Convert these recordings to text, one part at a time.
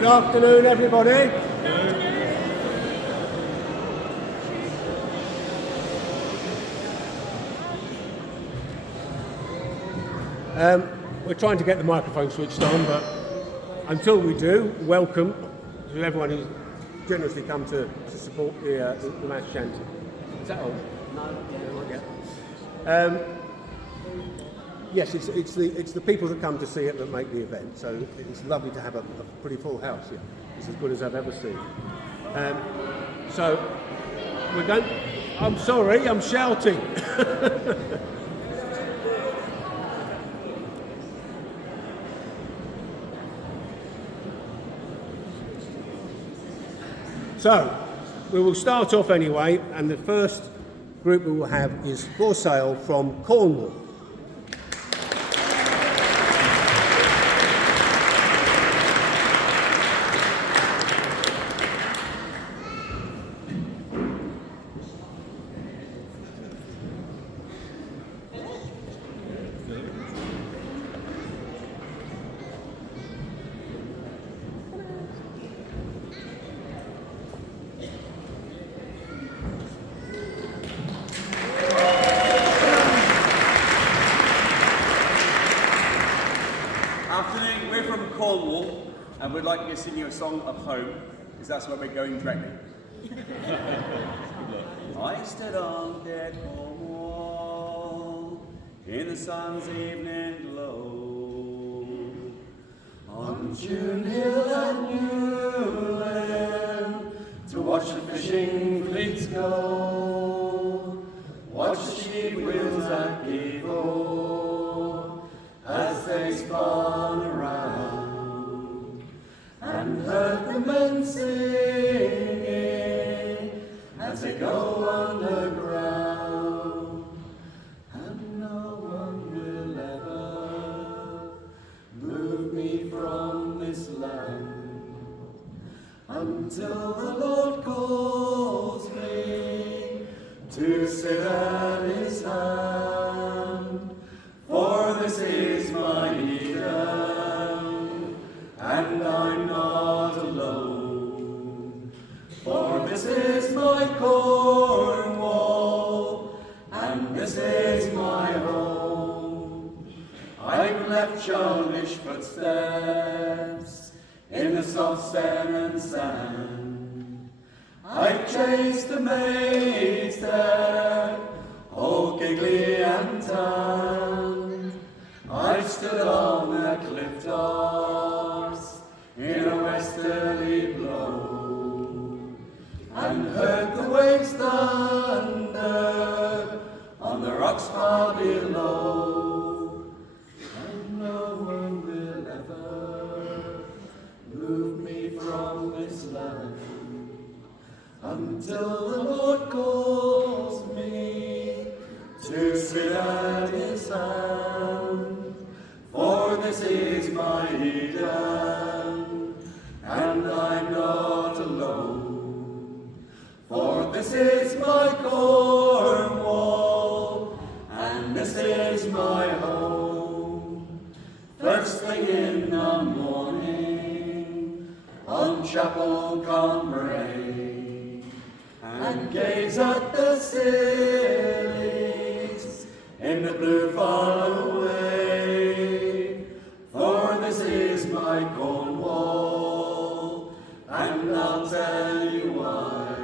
Good afternoon, everybody. We're trying to get the microphone switched on, but until we do, welcome to everyone who's generously come to support the Massed Shanty. Is that all? No, not yet. Yes, it's the people that come to see it that make the event. So it's lovely to have a pretty full house here. It's as good as I've ever seen. So we're going. I'm sorry, I'm shouting. So we will start off anyway, and the first group we will have is For Sale from Cornwall. And we'd like to sing you a song of home, because that's where we're going directly. I stood on dead Cornwall in the sun's evening glow, on June Hill and Newland, to watch the fishing fleets go, watch the sheep wheels at Givor as they spun around, and heard the men singing as they go underground. And no one will ever move me from this land until the Lord calls me to sit at his hand. For this is my Eden, and I'm not alone, for this is my Cornwall, and this is my home. I've left childish footsteps in the soft sand and sand. I've chased the maids there, all giggly and tanned. I've stood on the cliff tops in a westerly blow, and heard the waves thunder on the rocks far below. And no one will ever move me from this land until the Lord calls me to sit at his hand. For this is my Eden, and I'm not alone, for this is my Cornwall, and this is my home. First thing in the morning, on Chapel Cambrai, and gaze at the cities in the blue far away. For this is my Cornwall, and I'll tell you why.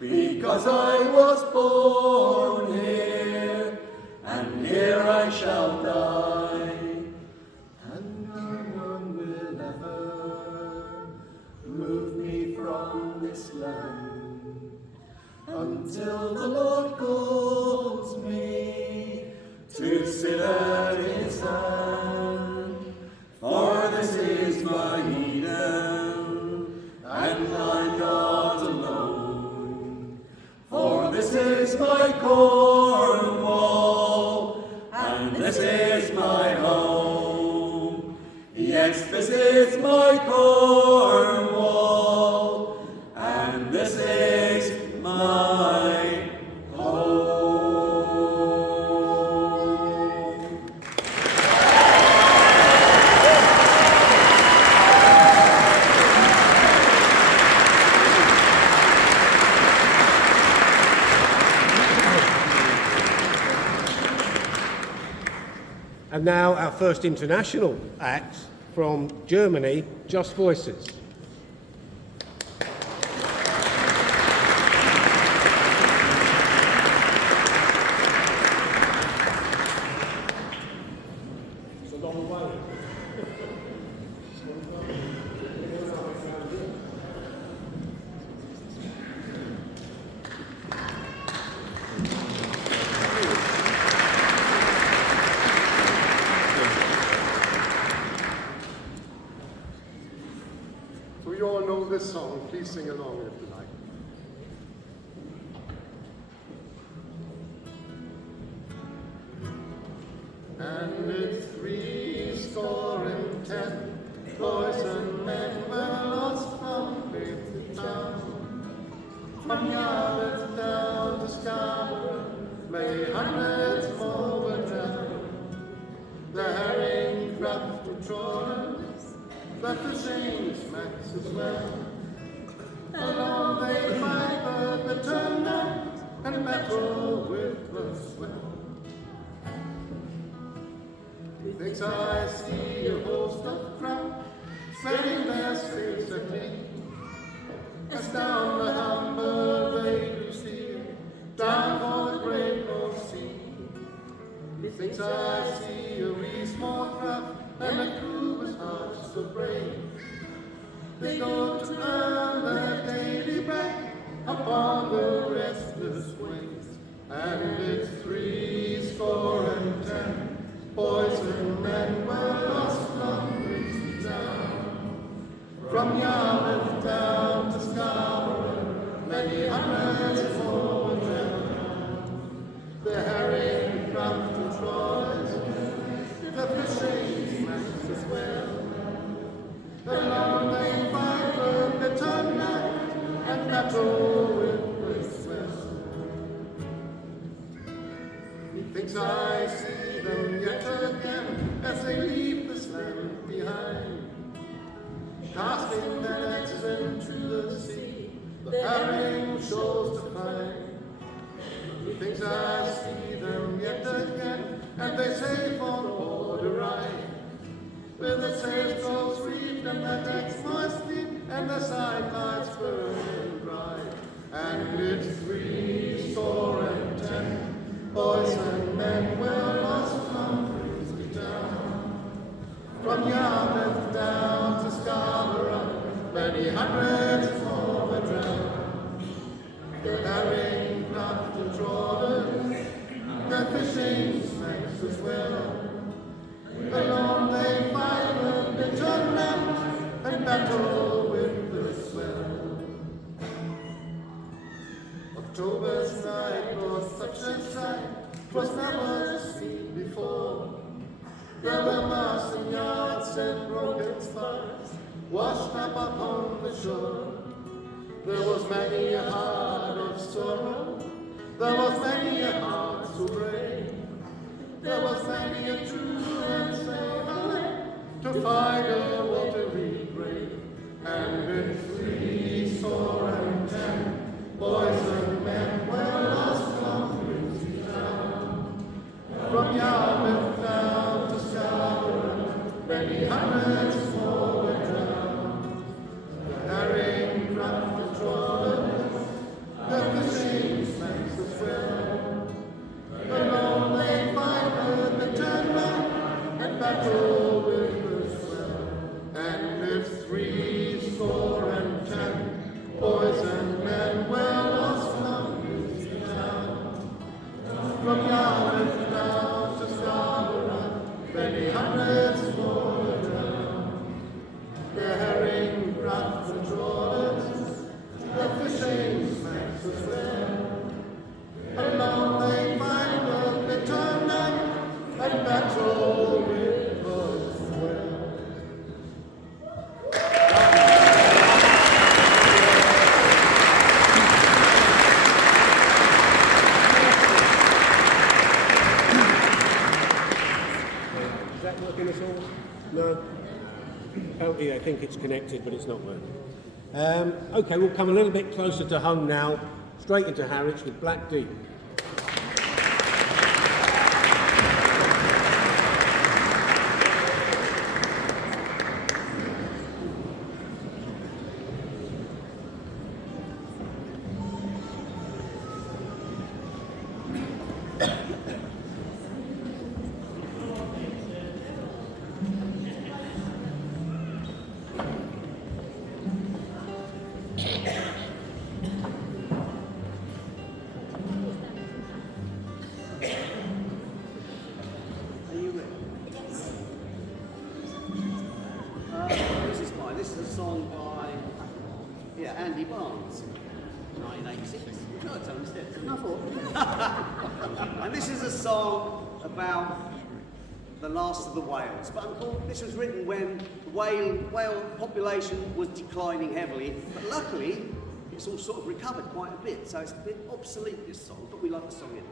Because I was born here, and here I shall die. And no one will ever move me from this land until the Lord calls me to sit at his hand. For this is my Eden, and I'm not alone, for this is my Cornwall, and this is my home. Yes, this is my Cornwall, and this is my home. And now our first international act from Germany, Just Voices. It's a long way. So you all know this song. Please sing along if you like. And it's 70 boys and men were lost from faith to town. From Yarmouth down to Scarborough, many hundreds more were drowned. The herring, craft and trawlers, the fishing smacks as well. Along they fight the turn out and battle with the swell. Methinks I see a host of craft spreading their sails at me, as down the Humber they do steer, down for the great North Sea. Methinks I see a wee small craft and a crew with hearts so brave. They go to earn their daily bread upon the restless waves. And it's 70 boys and men were lost from Bristol town. From Yarmouth down to Scarborough, many hundreds more were drowned. The herring, craft and trawlers, the fishing smacks as well. Along they fight the turn out and battle with the swell. Methinks I see them yet again as they leave this land behind, casting their nets into the sea, the herring shores to find. Methinks I see them yet again, and they sail for the border ride, with the sails close reefed and the decks moist deep, and the side lights burning bright. And it's 70 boys and men were lost from Bristol town. From Yarmouth down to Scarborough, many hundreds more were drowned. The herring, craft and trawlers, the fishing smacks as well. Along they fight the turn out and battle with the swell. October's night was such a sight, 'twas never seen before. There were masts and yards and broken spars washed up upon the shore. There was many a heart of sorrow, there was many a heart so brave. There was many a true and sailor to find a watery grave. And in 70 boys and men were lost from Bristol town. From Yarmouth down to Scarborough, many hundreds more were drowned. The herring, craft and trawlers, the fishing smacks as well. Along they fight the turn out and battle with the swell. And it's 70 boys and men were lost from Bristol town. From Yarmouth down to Scarborough, many hundreds more were drowned. The herring, craft and trawlers, the fishing smacks as well. Along they find the turn out and battle with the swell. Is that working at all? No? Apparently I think it's connected, but it's not working. Okay, we'll come a little bit closer to home now, straight into Harwich with Black Deep. song by Andy Barnes, 1986. No, it's only steps. And this is a song about the last of the whales. But this was written when the whale population was declining heavily. But luckily, it's all sort of recovered quite a bit. So it's a bit obsolete, this song, but we like the song anyway.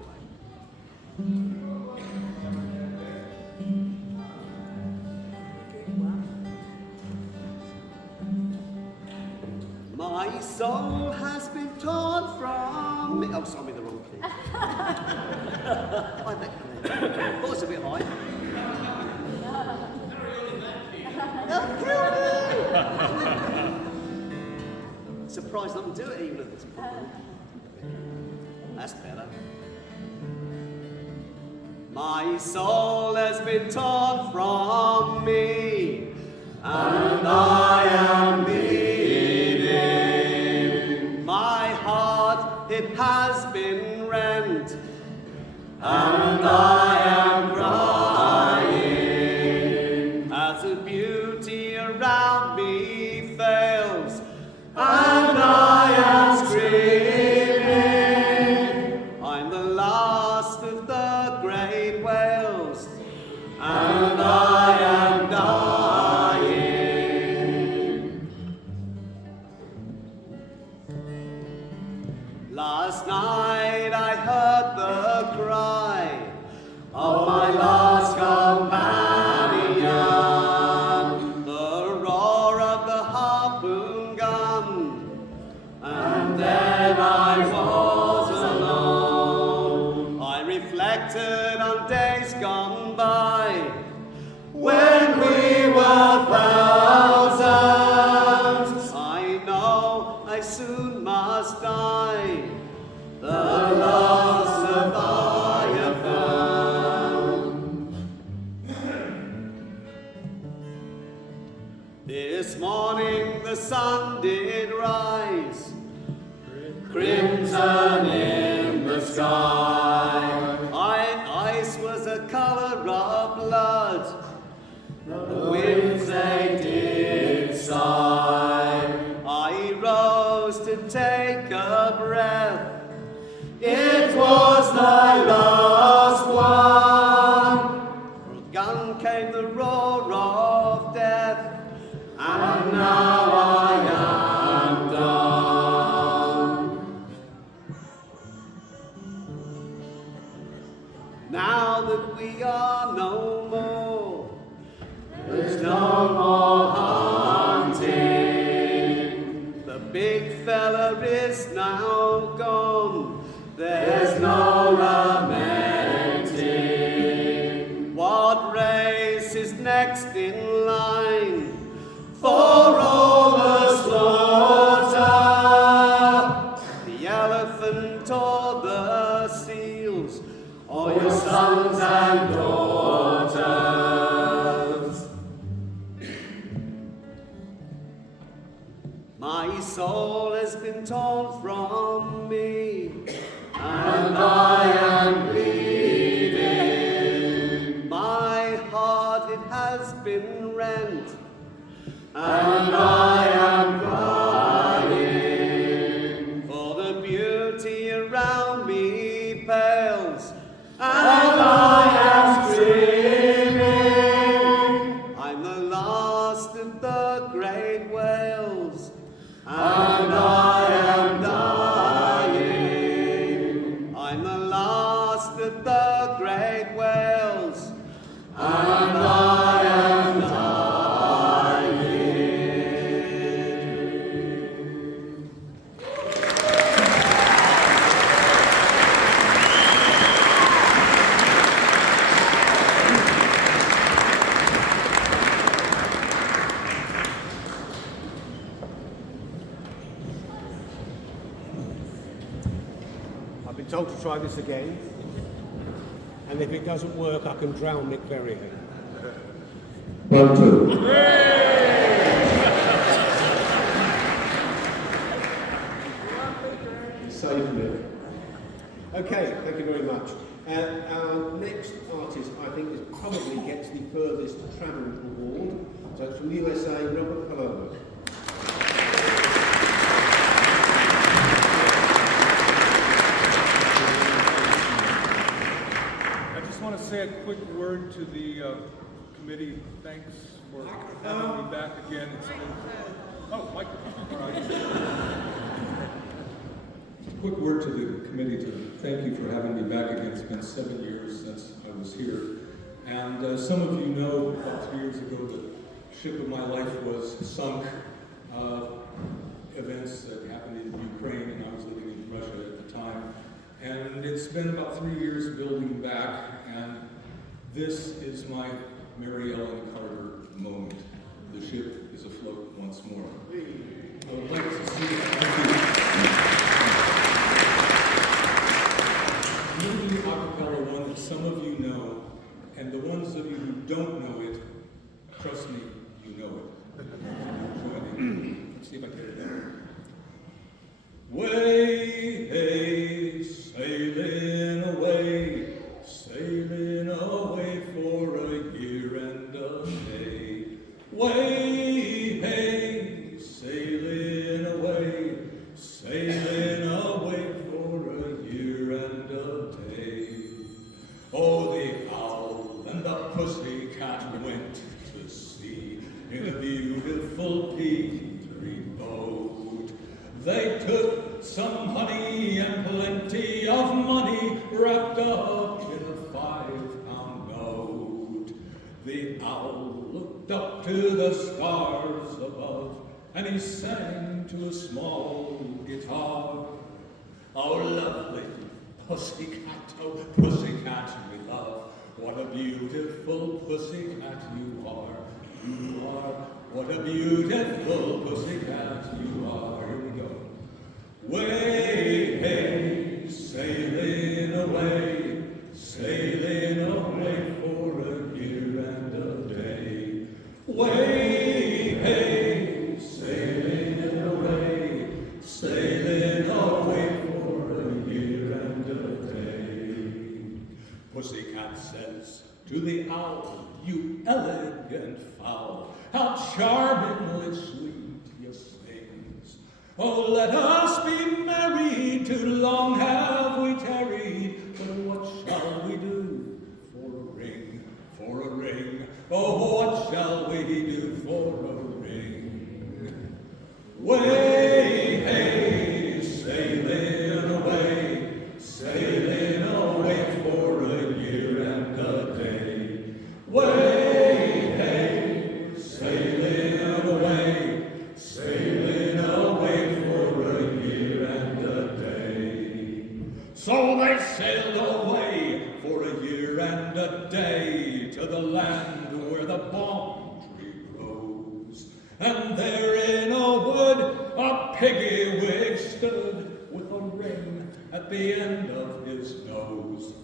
My soul has been torn from me. Oh, sorry, I'm in the wrong key. I think that was a bit high. Don't kill me! Surprised I can do it even at this point. That's better. My soul has been torn from me, and I am bleeding. My heart, it has been rent, and I am crying as the beauty around me fails, and I am screaming. I'm the last of the great whales, and I am dying. Last night I heard the cry of my last companion, the roar of the harpoon gun, and then I was alone. I reflected on days gone by, when we were thousands. I know I soon must die, the last of I have found. This morning the sun did rise, crimson in the sky. Ice was a colour of blood, the winds they did sigh. I rose to take a breath, it was my last one. From the gun came the roar of death, and now I am done. Now that we are no more, there's no more hunting. The big fella is now gone, there's no lamenting. What race is next in line for all the slaughter? The elephant or the seals, or your sons and daughters? My soul has been torn from me, and I am bleeding. My heart, it has been rent, and I am crying. For the beauty around me pales, and I am screaming. I'm the last of the great whales, and I am dying. I'm the last of the great whales, and I am dying. I've been told to try this again, and if it doesn't work, I can drown Nick Ferrier. 1, 2. Save me. Okay, thank you very much. Our next artist, I think, probably gets the furthest travel award. So it's from USA, Robert Palomo. quick word to the committee. Thanks for having me back again. It's been... Oh, microphone. All right. Quick word to the committee to thank you for having me back again. It's been 7 years since I was here. And some of you know, about 3 years ago, the ship of my life was sunk. Events that happened in Ukraine, and I was living in Russia at the time. And it's been about 3 years building back, and this is my Mary Ellen Carter moment. The ship is afloat once more. I would like to see it. Maybe a cappella one that some of you know, and the ones of you who don't know it, trust me, you know it. Join. Let's see if I get it down. Way, hey, sailing away for a year and a day. Way, hey, sailing away for a year and a day. Oh, the owl and the pussycat went to sea in a beautiful Petrie boat. They took some honey and plenty of money wrapped up in a 5-pound note. The owl looked up to the stars above, and he sang to a small guitar. Oh, lovely pussycat, oh, pussycat we love, what a beautiful pussycat you are. You are, what a beautiful pussycat you are. Here we go. Way, hey, sailing away for a year and a day. Way, hey, sailing away for a year and a day. Pussycat says to the owl, you elegant fowl, how charmingly sweet your sings. Oh, let us be married, too long have we tarried, but what shall we do for a ring, for a ring? Oh, what shall we do for a ring? Way, hey, sailing away for a year and a day. Way, hey, sailing away for a year and a day. So they sailed away for a year and a day to the land where the balm tree grows. And there in a wood a piggy wig stood with a ring at the end of his nose,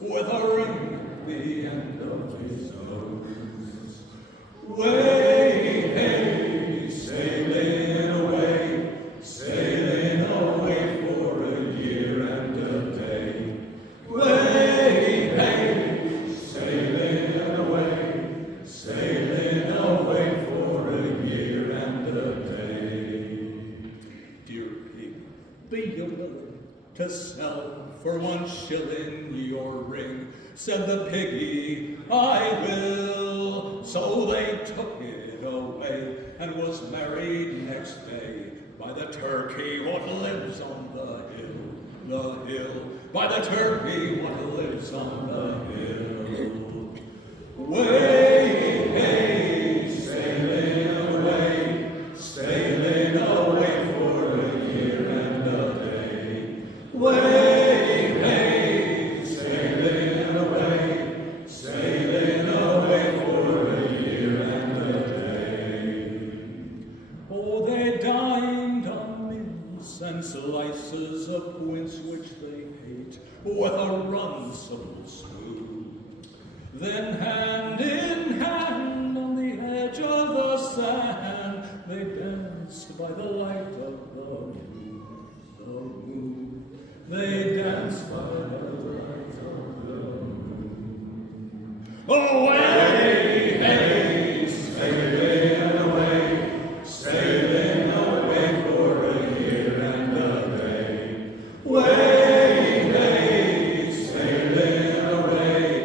with a ring at the end of his nose. Way, hey, sailing away for a year and a day. Way, hey, sailing away for a year and a day. Dear pig, be you willing to sell for 1 shilling your ring? Said the piggy, I will. So they took it away and was married next day by the turkey what lives on the hill, by the turkey what lives on the hill. Way, hey, sailing away for a year and a day. Way, hey, sailing away for a year and a day. Oh, they dined on mince and slices of quince which they ate with a runcible spoon. Then hand in hand on the edge of the sand they danced by the light of the moon. They danced by the light of the moon. Away, hey, sailing away for a year and a day. Way, hey, sailing away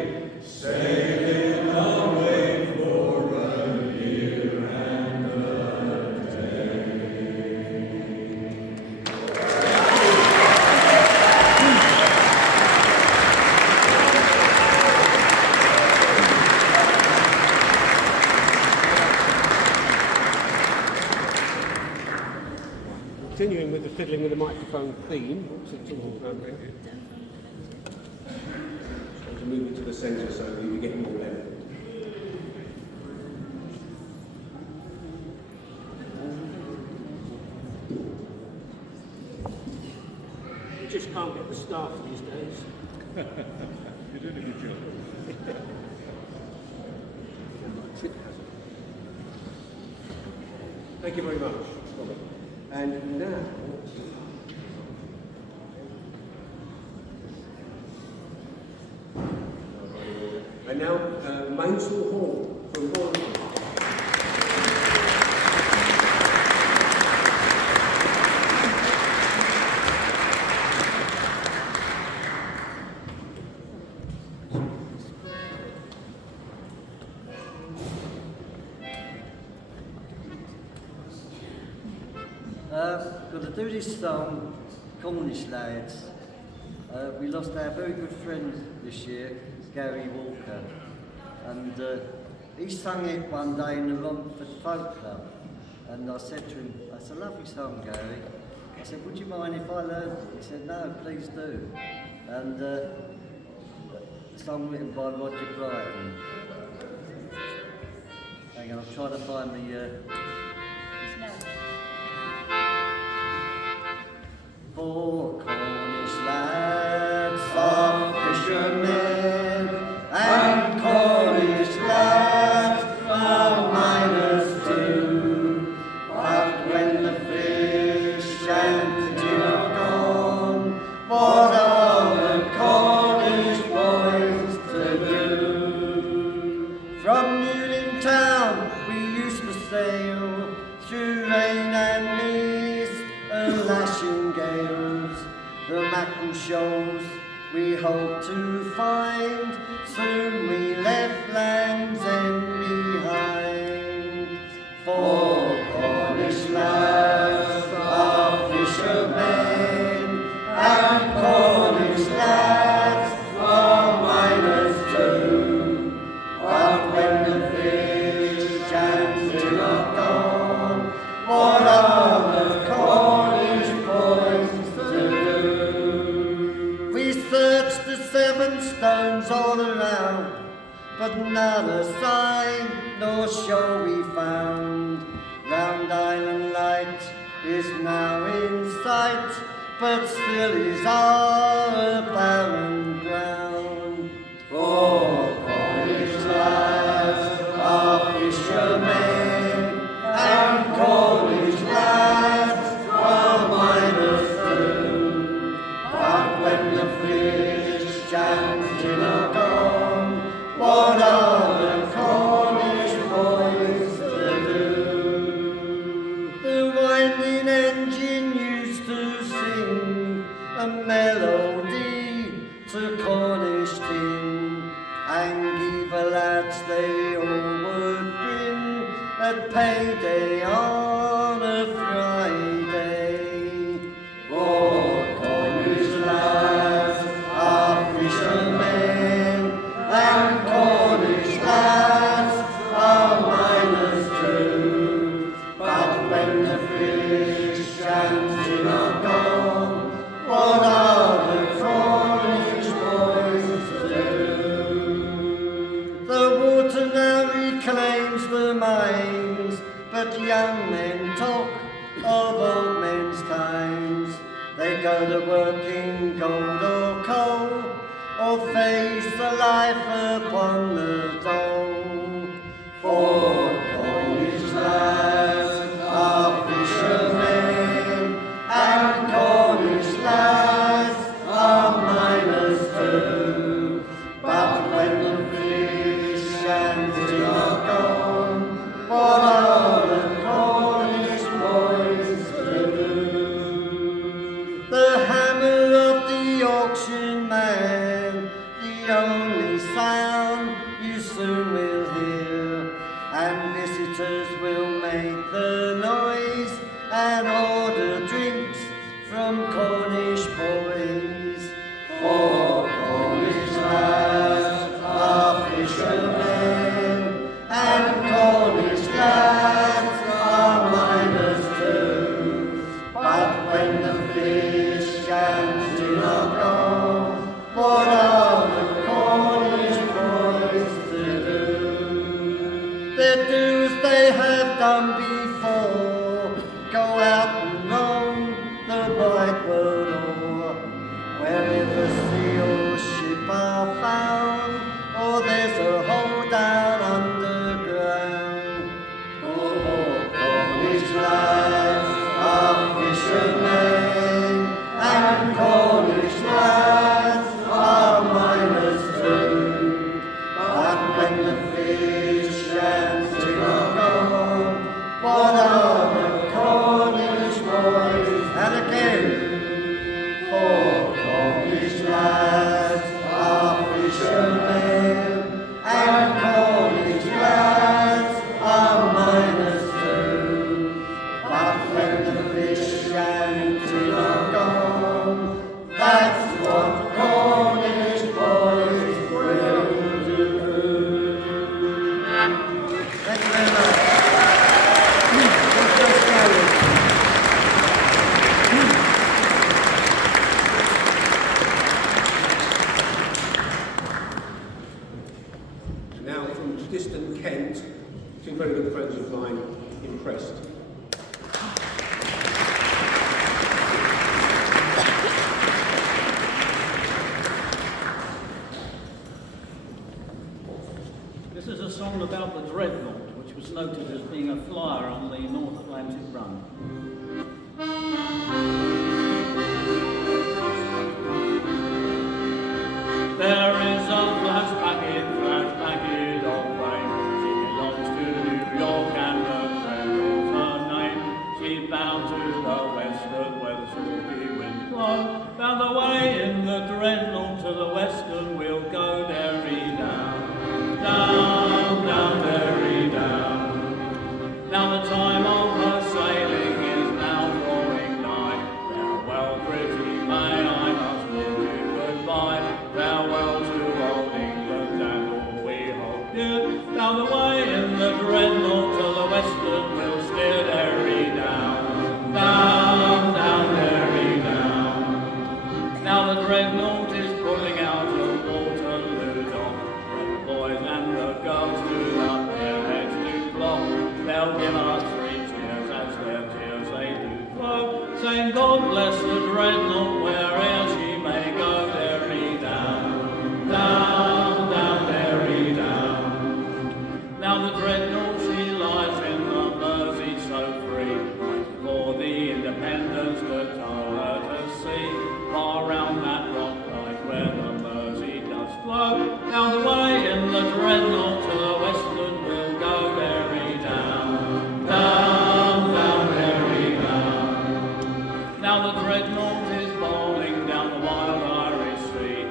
with the fiddling with the microphone theme. Trying to move it to the centre so that we get more benefit. You just can't get the staff these days. You did a good job. Thank you very much, Robert. And now, Mainsell Hall from Harwich. Got to do this song, Cornish lads. We lost our very good friend this year, Gary Walker, and he sang it one day in the Romford Folk Club, and I said to him, "That's a lovely song, Gary." I said, "Would you mind if I learned it?" He said, "No, please do." And the song written by Roger Brighton. Hang on, I'm trying to find the... For Cornish lads are fishermen, and Cornish lads are miners too. But when the fish shanty are gone, what are the Cornish boys to do? From Newlyn town we used to sail through rain and mist and lashing gales. The mackerel shoals we hope to find, soon we left Land's End behind. For Cornish lads are fishermen, and Cornish lads are miners too. But when the fish shanty are gone, what are the Cornish boys to do? We searched the 7 stones all around, but neither sign nor shore we found. Round Island Light is now in sight, but still is our barren ground. For Cornish lads are fishermen, and Cornish lads are miners too. But when the fish shanty are gone, what are the Cornish boys to do? The winding engine used to sing a melody to Cornish tin, and give the lads they all would grin at payday on a Friday. For Cornish lads are fishermen, and Cornish lads are miners too. But when the fish shanty are gone, what are the Cornish boys to do? The water now reclaims the mines, but young men talk of old men's times. They go to work in gold or coal, or face the life upon the dole. For Cornish lads are fishermen, and Cornish lads are miners too. But when the fish shanty are gone, what are the Cornish boys to do? The hammer of the auction man, the only sound you soon will hear, and visitors will make the noise and order drinks from Cornish boys. For Cornish lads are fishermen, and Cornish lads are miners too. But when done before. Go out and roam the wide world o'er. Wherever sea or ship are found, or there's a hole down underground. Oh, Cornish lads are fishermen, and Cornish lads are miners too. But when the fish and tin are gone, what are the Cornish boys? And again, for Cornish lads are fishermen, and Cornish lads are miners too. But when the fish and tin are gone, that's what Cornish boys will do. Thank you very much. Just going. Now from distant Kent, two very good friends of mine, impressed. This is a song about the Dreadnought, which was noted as being a flyer on the North Atlantic run. There is a flash packet of fame. She belongs to New York and the Dreadnought's her name. She's bound to the western where the stormy winds blow. Found the way in the Dreadnought to the western, we'll go derry down. Down, down, derry down. Now the time of her sailing is now drawing nigh. Farewell, pretty May, I must bid you goodbye. Farewell to old England and all we hold dear. Down the way in the Dreadnought to the western we'll steer derry down. Down, down, derry down. Now the Dreadnought is pulling out of Waterloo Dock, where the boys and the girls do up their heads to flock. They'll give us 3 cheers as their tears they do flow, saying God bless the Dreadnought where'er she may go derry down. Down, down, derry down. Now the Dreadnought she lies in the Mersey so free, waiting for the Independence to tow her to sea. Far round that rock light where the Mersey does flow. Down the way in the Dreadnought to the western we'll go derry down. Down, down, derry down. Now the Dreadnought is bowling down the wild Irish Sea.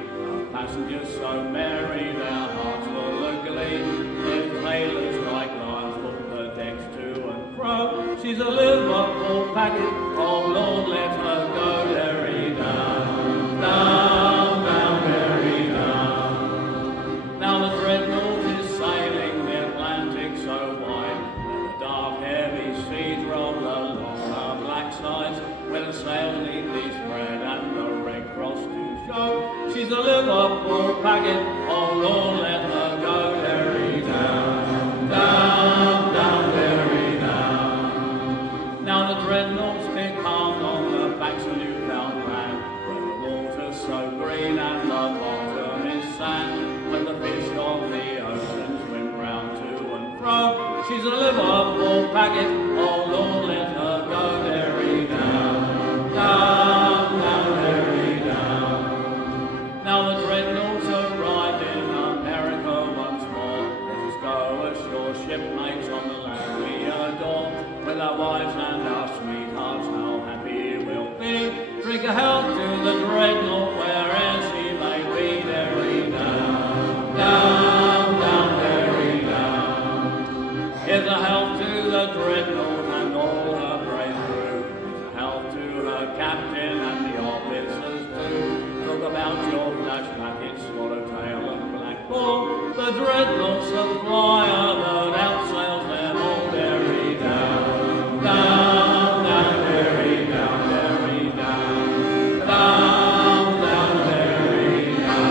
Passengers so merry, their hearts full of glee. Their sailors like lions put the decks to and fro. She's a Liverpool packet, oh Lord let her go derry down. Down, down, derry down. Now the Dreadnought is sailing the Atlantic so wide, where the dark heavy seas roll along her black sides, where the sails neatly spread and the Red Cross to show. She's a Liverpool packet, oh Lord let her go derry down. Down, down, derry down. Now the Dreadnought's becalmed on the banks of Newfoundland, where the water's so green and the bottom is sand, where the fish of the ocean swim round to and fro. She's a Liverpool packet, oh Lord let her go derry down. Down, down, derry down. Now the Dreadnought's arrived in America once more. Let us go ashore, shipmates on the land we adore, with our wives and our sweethearts, how happy we'll be. Drink a health to the Dreadnought where'er she may be derry down. Down, down, derry down. Here's a health to the Dreadnought and all her brave crew. Here's a health to her captain and the officers too. Talk about your flash packets, swallowtail and black ball. The Dreadnought's a flyer that outsails them all derry down. Down, down, derry down, derry down. Down, down, derry down.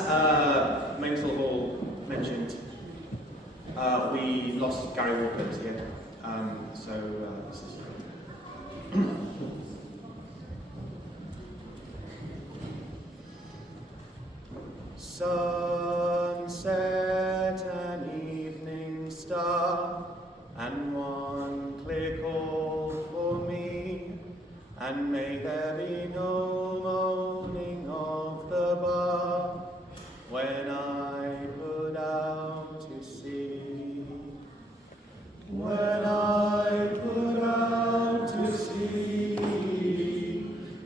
As Mental Hall mentioned, we lost Gary Walker this year. This is sunset and evening star, and one clear call for me, and may there be no moaning of the bar when I put out to sea. When I put out to sea,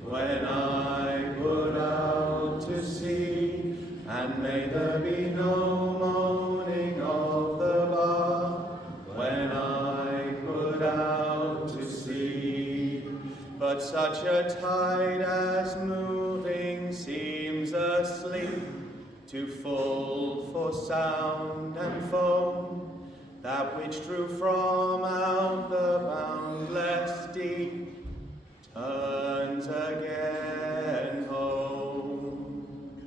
when I put out to sea, and may there be no moaning of the bar when I put out to sea. But such a tide as moving seems asleep, too full for sound and foam, that which drew from out the boundless deep turns again home.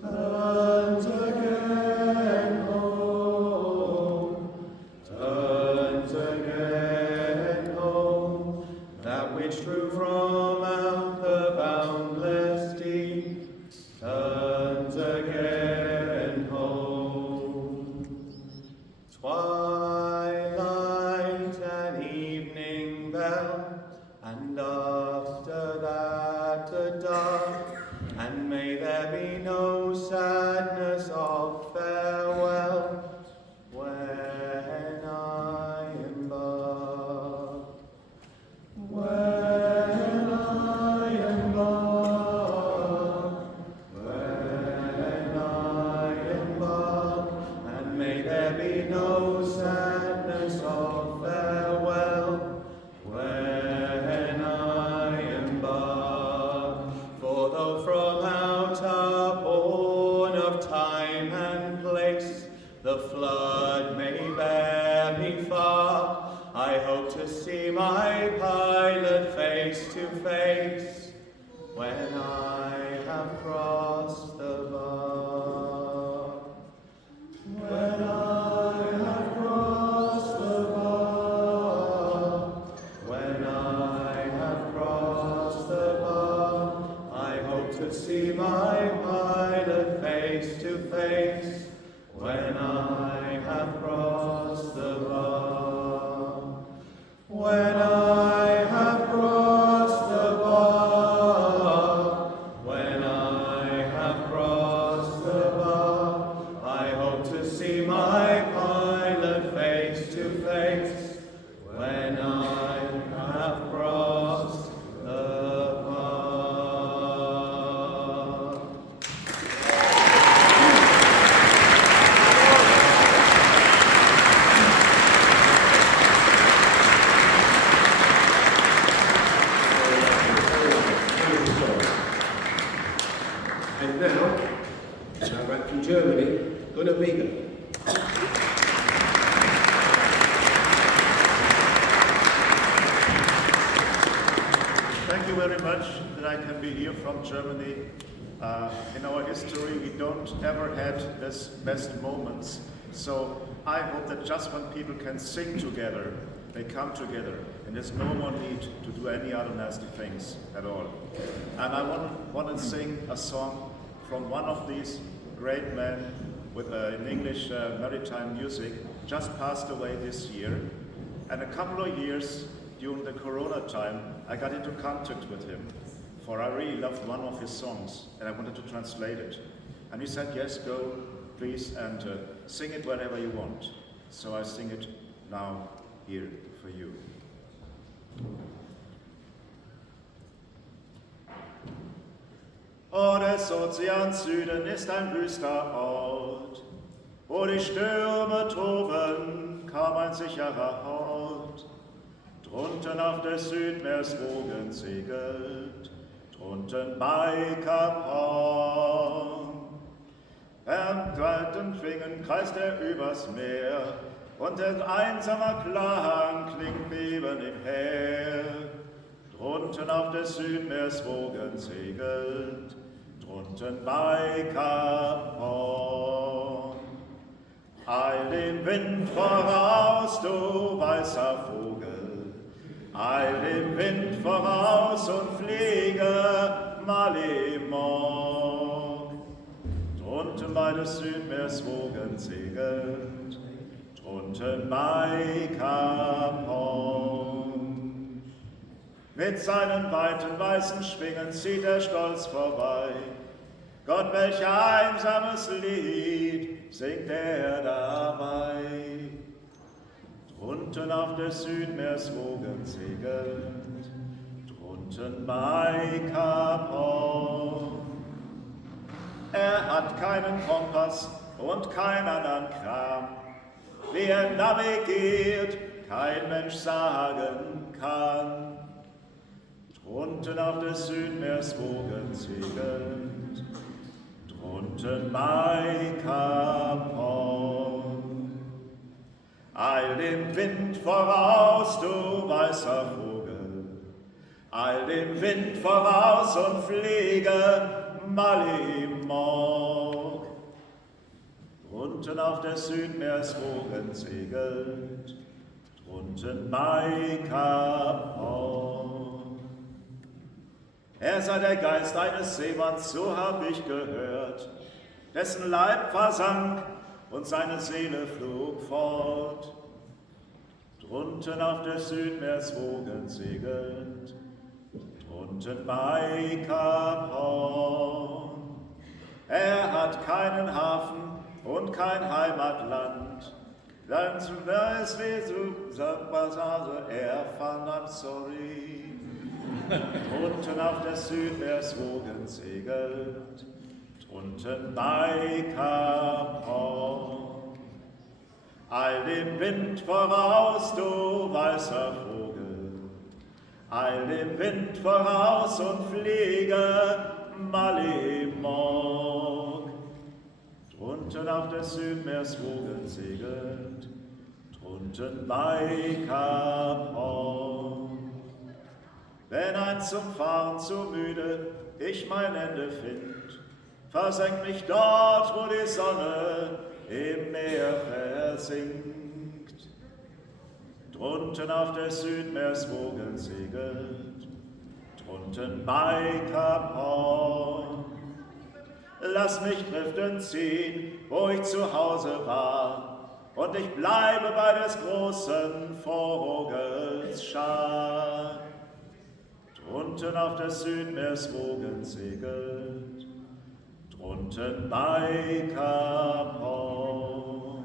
Turns again home. Turns again home. That which drew from out the boundless deep turns again home. Twilight and evening bell, and after that the dark, and may there be no sadness of farewell when I embark. When I embark, when I embark, and may there be no sadness of farewell when I embark. For though from out a bourne of time and place the flood may bear me far, I hope to see my pilot face to face when I have crossed the bar. When I have crossed the bar, when I have crossed the bar, I hope to see my pilot face to face when I have crossed the bar. When I have crossed the bar, when I have crossed the bar, I hope to see my pilot face to face when I have crossed the bar. And now back from Germany, Gunnar Wiegand. Thank you very much that I can be here from Germany. In our history, we don't ever had this best moments. So I hope that just when people can sing together, they come together, and there's no more need to do any other nasty things at all. And I want to sing a song from one of these great men with in English maritime music, just passed away this year. And a couple of years during the Corona time, I got into contact with him, for I really loved one of his songs, and I wanted to translate it. And he said, yes, go, please, and sing it whenever you want. So I sing it now here for you. Oh, des Ozeans Süden ist ein wüster Ort, wo die Stürme toben, kaum ein sicherer Hort. Drunten auf des Südmeers Wogen segelt, drunten bei Kap Horn. Am kalten Schwingen kreist übers Meer, und ein einsamer Klang klingt neben ihm her. Drunten auf des Südmeers Wogen segelt, drunten bei Cap Horn. Eil dem Wind voraus, du weißer Vogel, eil dem Wind voraus und fliege Malemorg. Drunten bei des Südmeers Wogen segelnd, drunten bei Cap Horn. Mit seinen weiten weißen Schwingen zieht er stolz vorbei. Gott, welch einsames Lied singt er dabei. Drunten auf des Südmeers Wogen segelnd, drunten bei Cap Horn. Er hat keinen Kompass und keinen anderen Kram. Wie er navigiert, kein Mensch sagen kann. Drunten auf des Südmeers Wogen segelnd, drunten bei Cap Horn. Eil dem Wind voraus, du weißer Vogel, eil dem Wind voraus und fliege Malemorg. Drunten auf des Südmeers Wogen segelnd, drunten bei Cap Horn. Er sei der Geist eines Seemanns, so hab ich gehört, dessen Leib versank und seine Seele flog fort. Drunten auf des Südmeers Wogen segelnd, drunten bei Cap Horn. Er hat keinen Hafen und kein Heimatland, dann zu weiß wie so, sagt Basase, er fand, I'm sorry. Drunten auf des Südmeers Wogen segelnd, drunten bei Cap Horn. Eil dem Wind voraus, du weißer Vogel, eil dem Wind voraus und fliege Malemorg. Drunten auf des Südmeers Wogen segelnd, drunten bei Cap Horn. Wenn einst zum Fahren zu müde ich mein Ende find, versenkt mich dort, wo die Sonne im Meer versinkt. Drunten auf des Südmeers Wogen segelnd, drunten bei Cap Horn. Lass mich driften ziehen, wo ich zu Hause war, und ich bleibe bei des großen Vogels Schar. Drunten auf des Südmeers Wogen segelnd, drunten bei Cap Horn.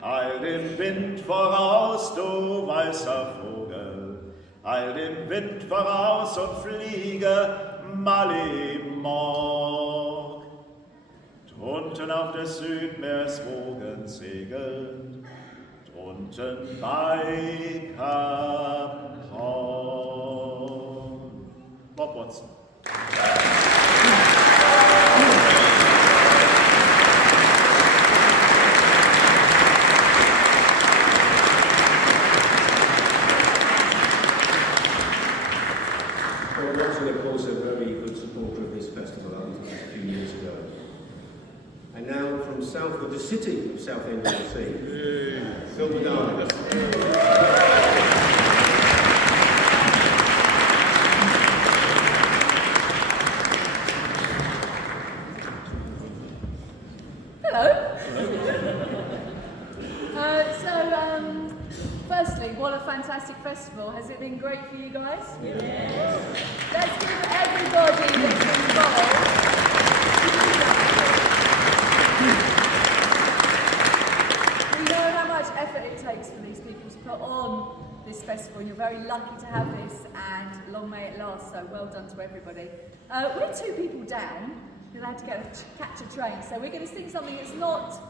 Eil dem Wind voraus, du weißer Vogel, eil dem Wind voraus und fliege Malemorg. Drunten auf des Südmeers Wogen segelnd, drunten bei Cap Horn. Bob Watson. Bob Watson, of course, a very good supporter of this festival up until a few years ago. And now from south of the city of Southend-on-Sea, Phil McDonald. Firstly, what a fantastic festival. Has it been great for you guys? Yes. Let's give everybody that's involved. We know how much effort it takes for these people to put on this festival. You're very lucky to have this, and long may it last, so well done to everybody. We're two people down who had to catch a train, so we're going to sing something that's not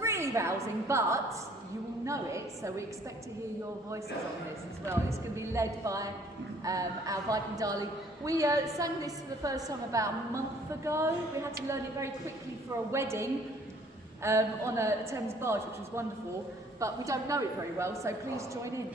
really rousing, but you will know it, so we expect to hear your voices on this as well. It's going to be led by our Viking darling. We sang this for the first time about a month ago. We had to learn it very quickly for a wedding on a Thames barge, which was wonderful, but we don't know it very well, so please join in.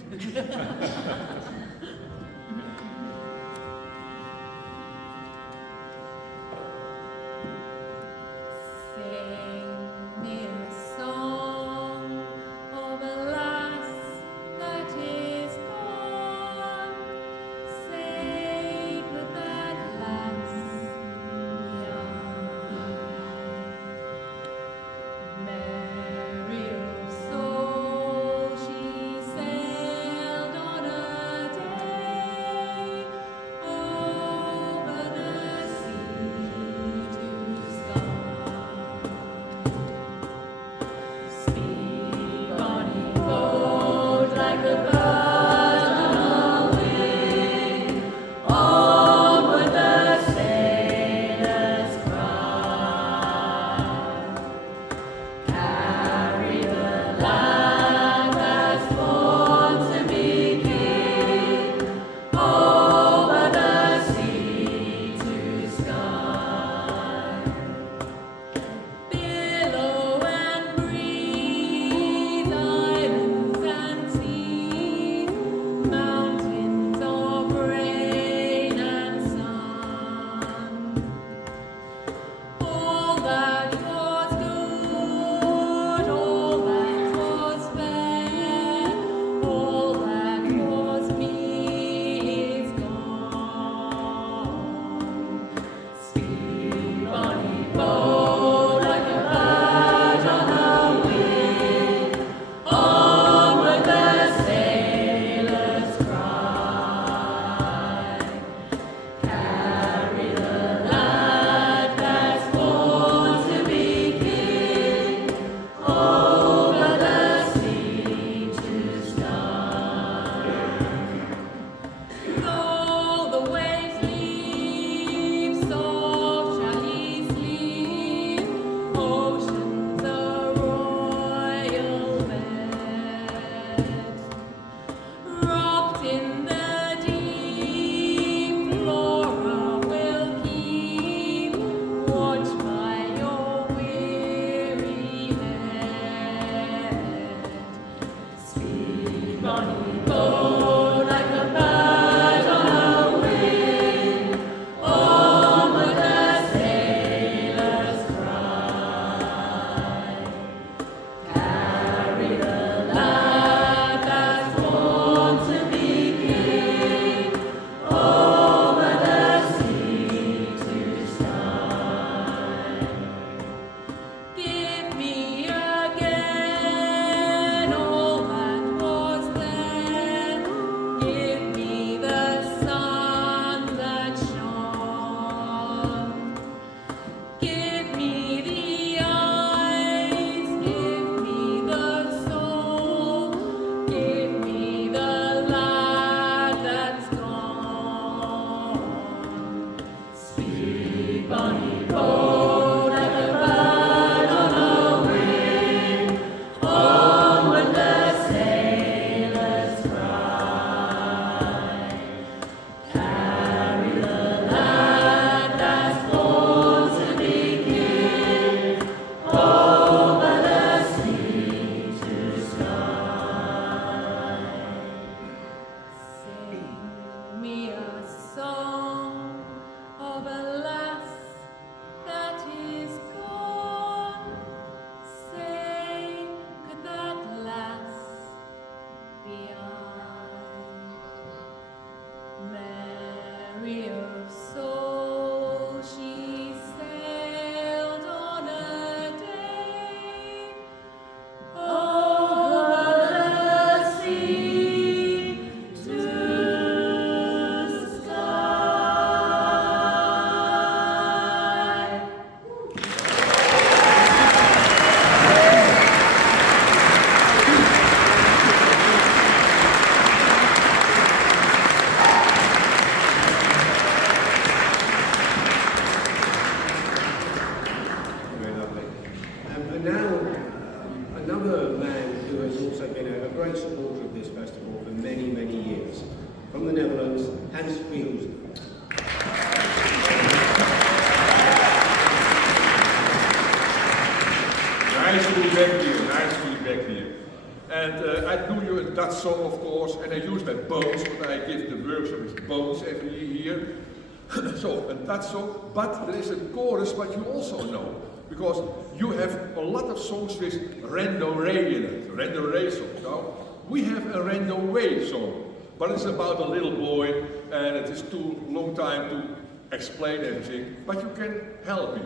Nice to be back here, nice to be back here. And I do you a Dutch song, of course, and I use my bones, but I give the workshop with bones every year. So, a Dutch song, but there is a chorus what you also know, because you have a lot of songs with Rendo Ray in it, Rendo Ray songs. No? We have a Rendo Way song, but it's about a little boy, and it is too long time to explain everything, but you can help me.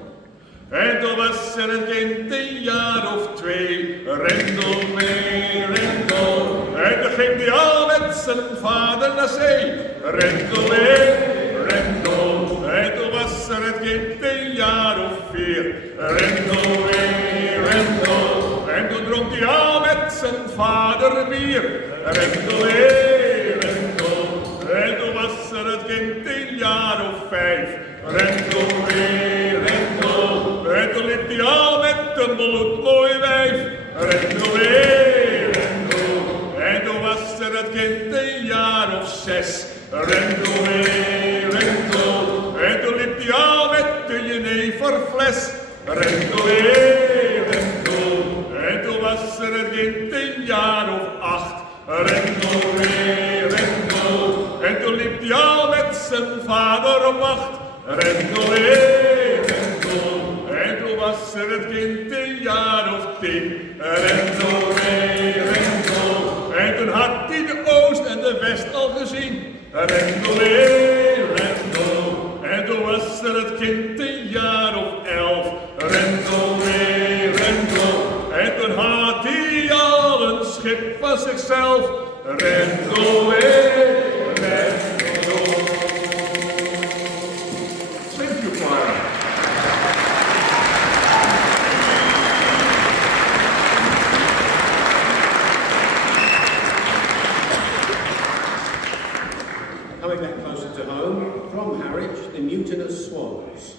En toen was het kind een jaar of 2, Rendel mee, Rendel. En toen ging hij al met zijn vader naar zee, Rendel mee, Rendel. En toen was het kind een jaar of 4, Rendel mee, Rendel. En toen dronk hij al met zijn vader bier, Rendel mee, Rendel. En toen was het kind een jaar of 5, Rendel mee, Rendel. En toen liep hij al met een bloedmooi wijf, Rendel mee, Rendel. En toen was het kind een jaar of 6, Rendel mee, Rendel. En toen liep hij al met een jeneverfles, Rendel mee, Rendel. En toen was het kind een jaar of 8, Rendel mee, Rendel. En toen liep hij al met zijn vader op wacht, Rendel mee, Rendel. En toen was het kind een jaar of 10, Rendel mee, Rendel. En toen had hij de Oost en de West al gezien, Rendel mee, Rendel. En toen was het kind een jaar of 11, Rendel mee, Rendel. En toen had hij al een schip van zichzelf, Rendel mee, Rendel. Thank you, choir. Coming back closer to home, from Harwich, the Mutinous Swans.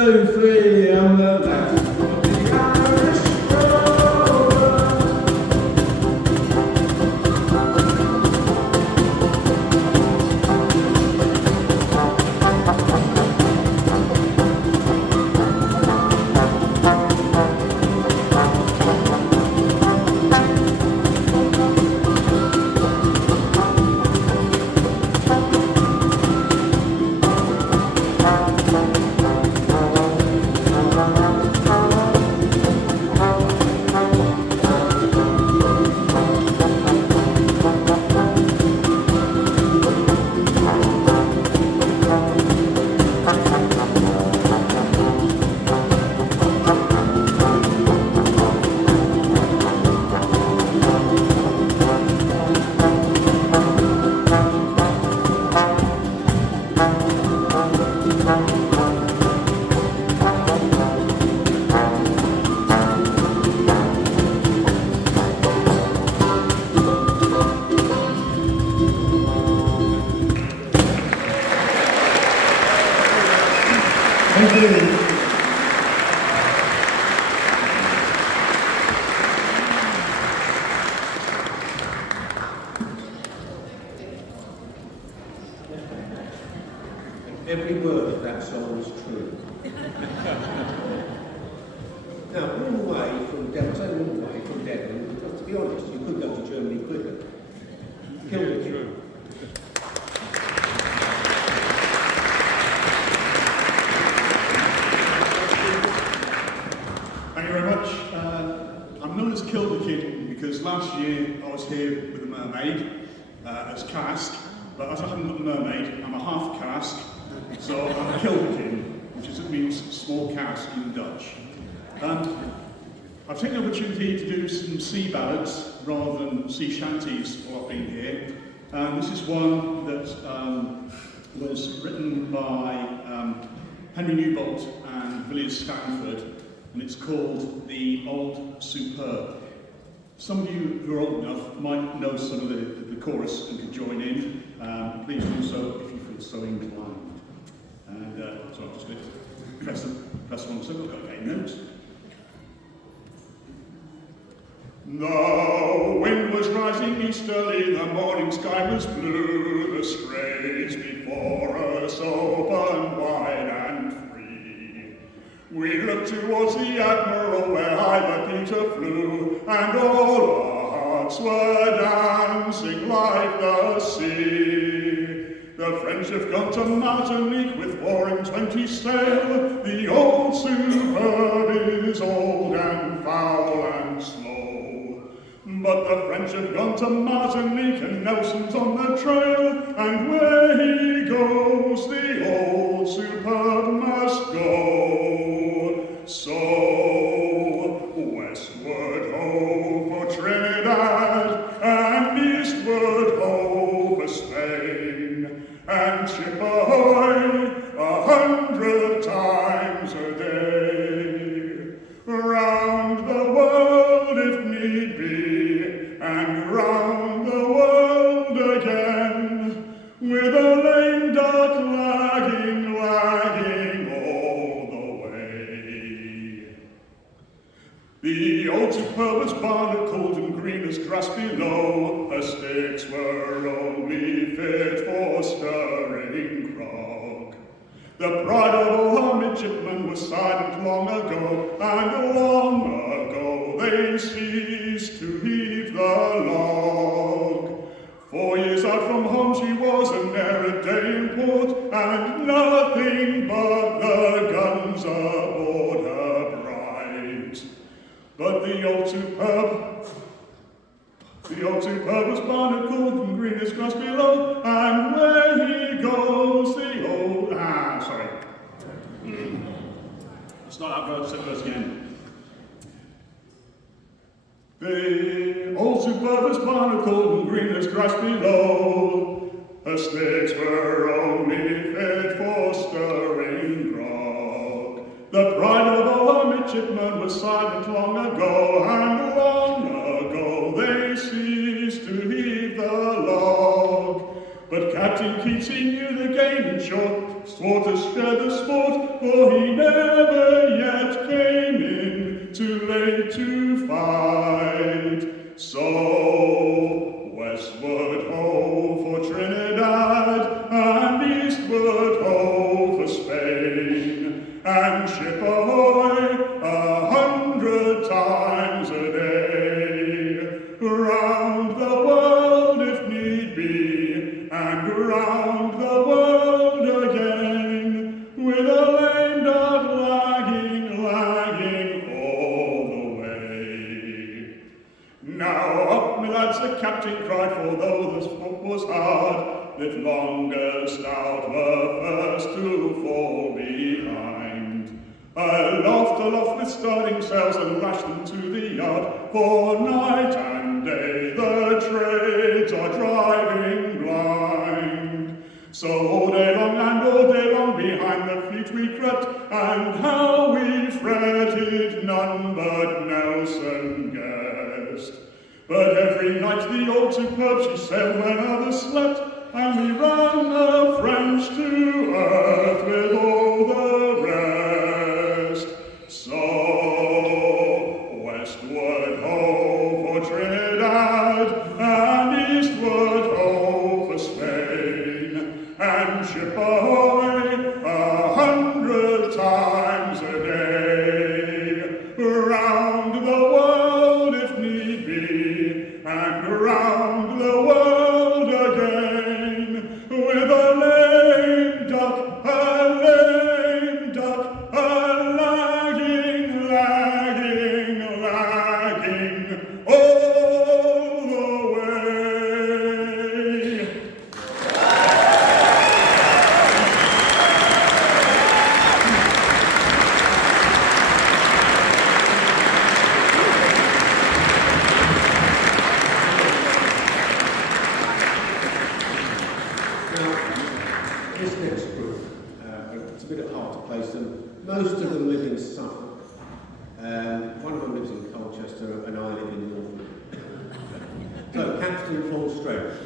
flew freely on the back of the Irish Every word of that song is true. Now, all the way from Devon, say all the way from Devon, because to be honest, you could go to Germany quicker. Killed it. True. Thank you very much. I'm known as Kilderkin because last year I was here with a mermaid as cask, but as I haven't got the mermaid, I'm a half cask, so I'm a Kilderkin, which means small cask in Dutch. I've taken the opportunity to do some sea ballads rather than sea shanties while I've been here. This is one that was written by Henry Newbolt and Villiers Stanford, and it's called The Old Superb. Some of you who are old enough might know some of the chorus and could join in. Please do so if you feel so inclined. And so I'm just going to press one so I've got 8 notes. The wind was rising easterly, the morning sky was blue, the straits before us open wide and free. We looked towards the Admiral where high the Peter flew, and all our hearts were dancing like the sea. The French have gone to Martinique with 4 and 20 sail, the old Superb is old and foul and slow. But the French have gone to Martinique and Nelson's on the trail, and where he goes, the old Superb must go. So, westward ho for Trinidad, and eastward ho for Spain, and ship ahoy 100 times a day. Round the world if need be, and round the world again, with a lame duck lagging all the way. The old Superb was barnacled and green as grass below, her sticks were only fit for stirring grog. The pride of all her midshipmen was silent long ago, and long ago they ceased to heave the log. 4 years out from home she was, and ne'er a day in port, and nothing but the guns aboard her bright. But the old Superb was barnacled and green as grass below, and where he goes, the old... sorry. Start that verse again. The old Superb was barnacled and green as grass below, her sticks were only fit for stirring grog. The pride of all her midshipmen was silent long ago, and long ago they ceased to heave the log. But Captain Keats, he knew the game in short, swore to share the sport, for he never yet came in too late to fight. So westward ho for Trinidad, and eastward ho for Spain, and ship ahoy 100 times a day, round the world if need be, and round the world again, with a lame duck lagging all the way. Now up, me lads, the captain cried, for though the sport was hard, live longer stout were first to fall behind. Aloft with starting sails, and lashed them to the yard, for night and day the trades are driving blind. So all day long and all day long behind the fleet we crept, and how we fretted, none but Nelson guessed. But every night the old superb she sailed when others slept, and we ran the French to earth with all the rest. So westward ho for Trinidad, and eastward ho for Spain, and ship ahoy 100 times a day, round the world if need be, and round the world again, with a lame duck, lagging all the way. This next group, it's a bit hard to place them. Most of them live in Suffolk. One of them lives in Colchester, and I live in Norfolk. So, Captain full strength.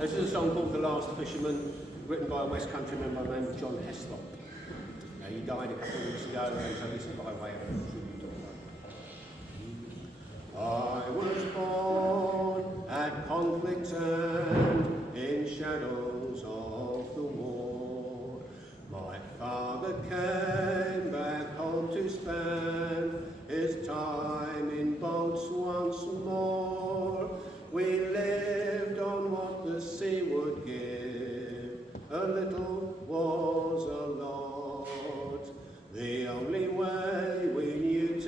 This is a song called The Last Fisherman, written by a West Country member named John Heslop. Now, he died a couple of weeks ago, and so this is by way of a tribute. I was born at conflict and in shadows of the war. My father came back home to spend his time in boats once more. We lived on what the sea would give, a little was a lot. The only way we knew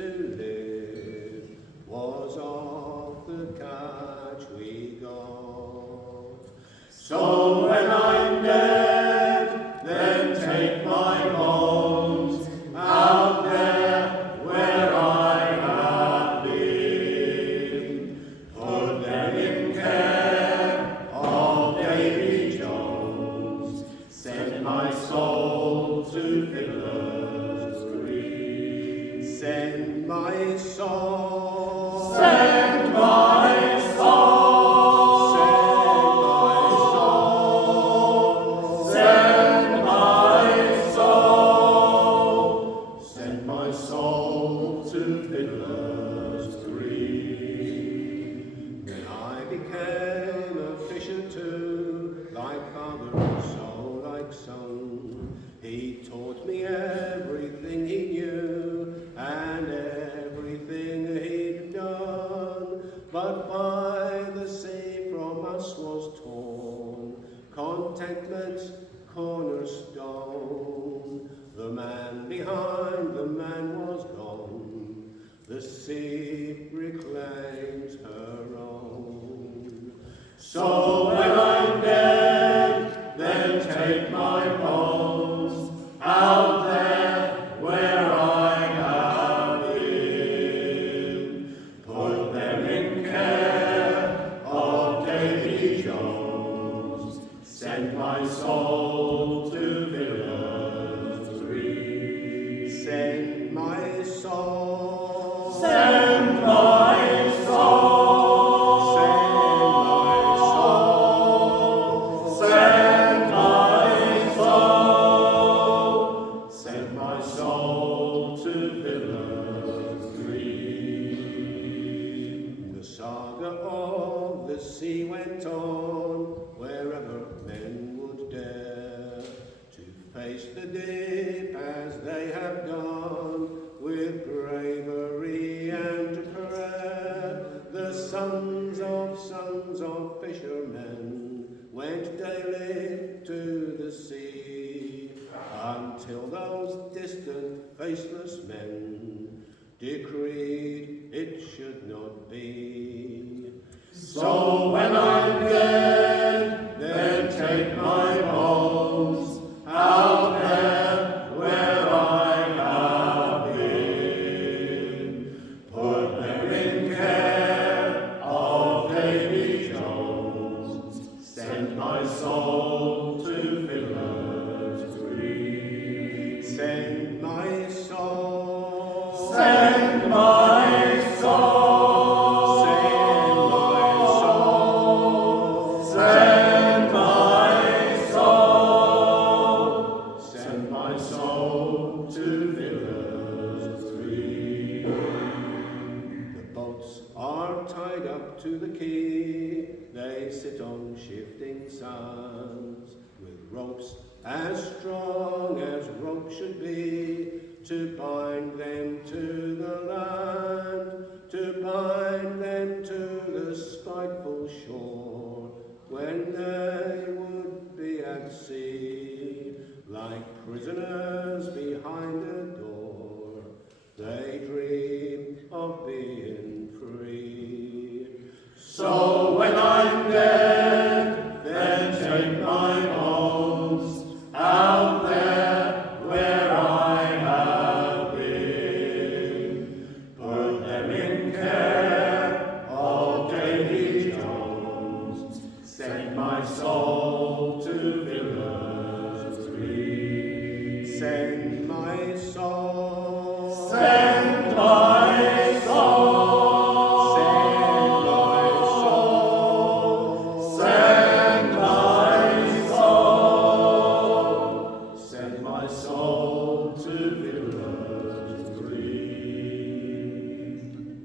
Send my soul. Send my soul. Send my Send my soul. soul. Send my soul to billows green. The saga of the sea went on wherever men would dare to face the deep as they have done with bravery and prayer. The sons of fishermen went daily to the sea until those distant faceless men decreed it should not be. So when I'm dead, then take my bones out there where I have been. Put them in care of Davy Jones. Send my soul to Villas Green. Send my soul. Send my soul. Send my soul. Send my soul to Villas Green. The boats are tied up to the quay. They sit on shifting sands with ropes as strong as rope should be to bind them to the land, to bind them to the spiteful shore when they would be at sea. Like prisoners behind a door, they dream of being free. So when I'm dead, then take my bones out there where I have been. Put them in care of Davy Jones. Send my soul to Villas Green. Send my soul. Send my soul. Send my soul. Send my soul to Villas Green.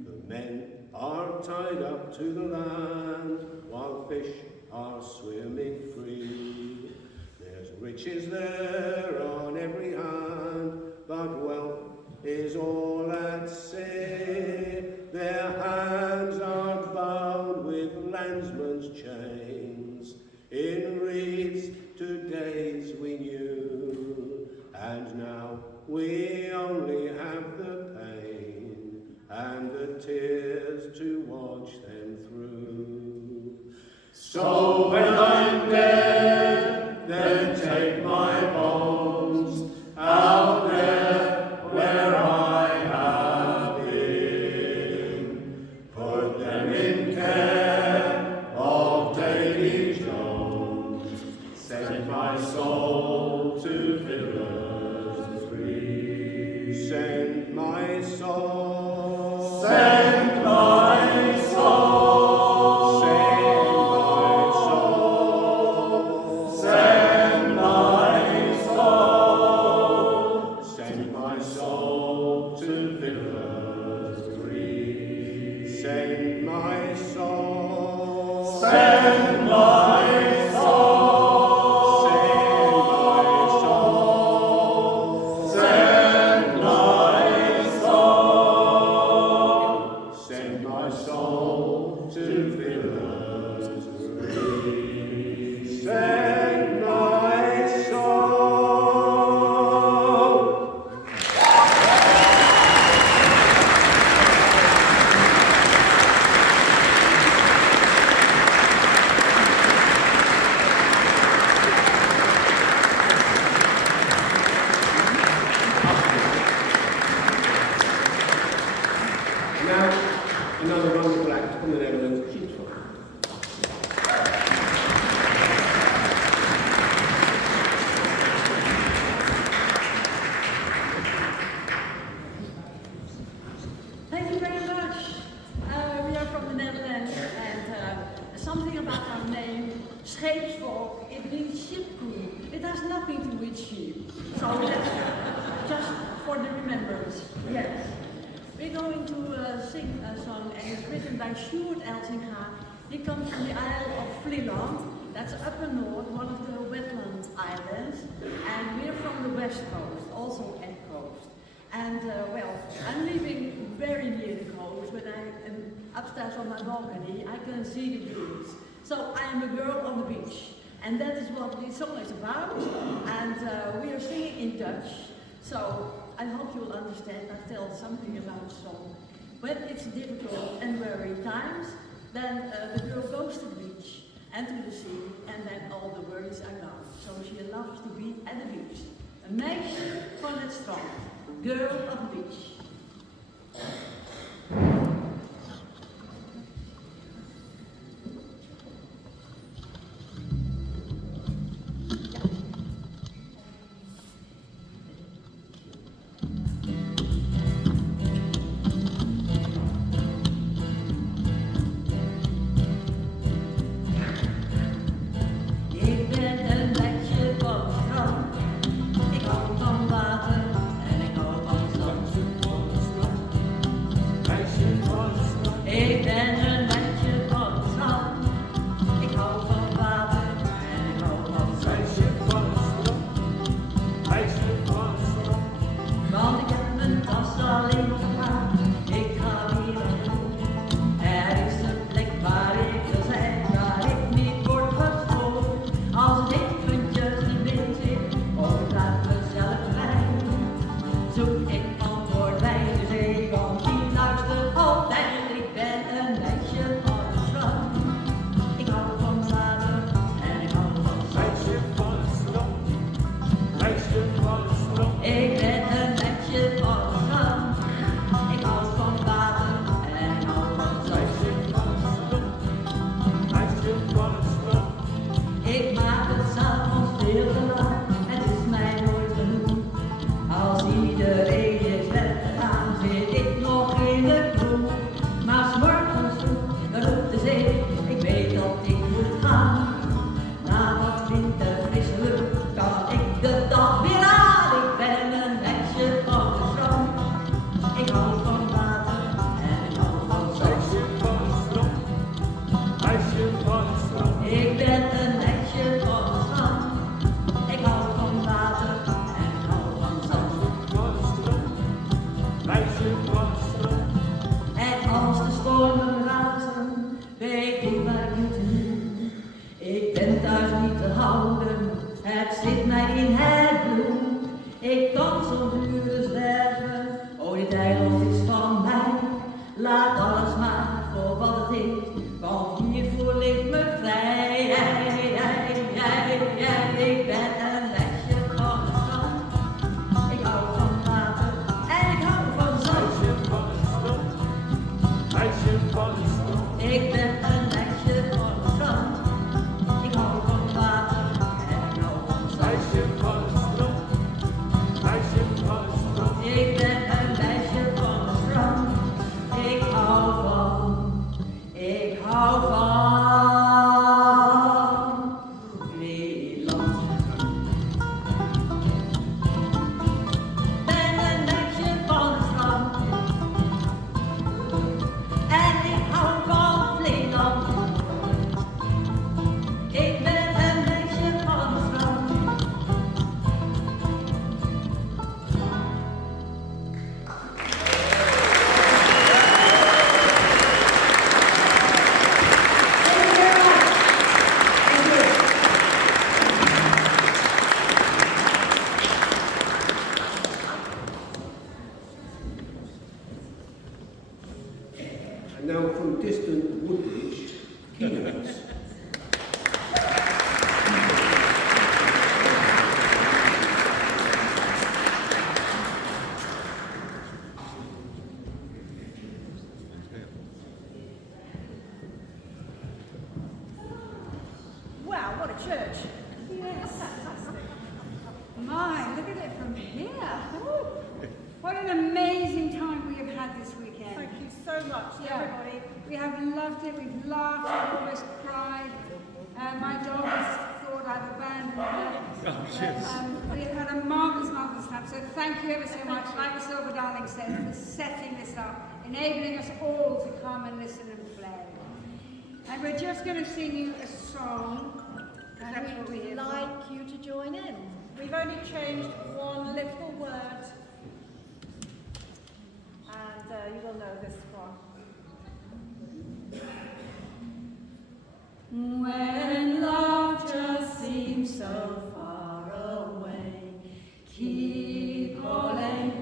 The men are tied up to the land while fish are swimming free. There's riches there on every hand, but wealth is all at sea. Their hands are bound with landsmen's chains, in wreaths to days we knew, and now we only have the pain and the tears to watch them through. So when I'm dead, then take my bones out there where I have been. Put them in care of Davy Jones. Send my soul to Villas Green. Send my soul. Send my soul. Send my soul. Send my soul to Villas Green. Send my soul. Send my soul. Send my soul. Send my soul to Villas Green. Send my soul. Now, another wonderful act from the Netherlands, Sheep's Farm. sheep. So that's just for the remembrance. Yes. We're going to sing a song, and it's written by Sjoerd Elsinga. He comes from the Isle of Vlieland. That's up in north, one of the wetland islands. And we're from the west coast, also at coast. And well, I'm living very near the coast. When I am upstairs on my balcony, I can see the views. So I am a girl on the beach. And that is what this song is about. And we are singing in Dutch. So I hope you'll understand. I tell something about the song. When it's difficult and weary times, then the girl goes to the beach and to the sea, and then all the worries are gone. So she loves to be at the beach. Een meisje van het strand. Girl of the beach. We have had a marvellous time, so thank you ever so much, like the Silver Darling said, for setting this up, enabling us all to come and listen and play. And we're just going to sing you a song. That's what we'd like you to join in. We've only changed one little word, and you will know this one. When love just seems so far away, keep calling,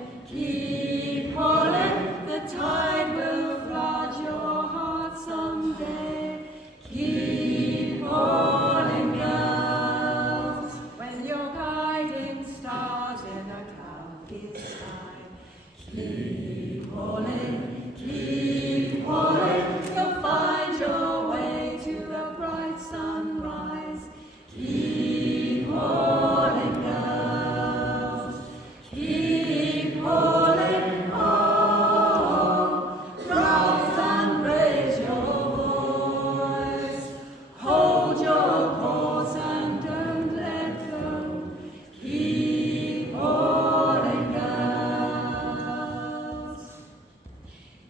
the tide will flood your heart someday. Keep calling, girls, when you're guiding stars in a cloudy sky. Keep calling, you'll find your way to a bright sunrise. Keep calling, girls, keep calling, oh, rise and raise your voice. Hold your course and don't let go. Keep calling, girls.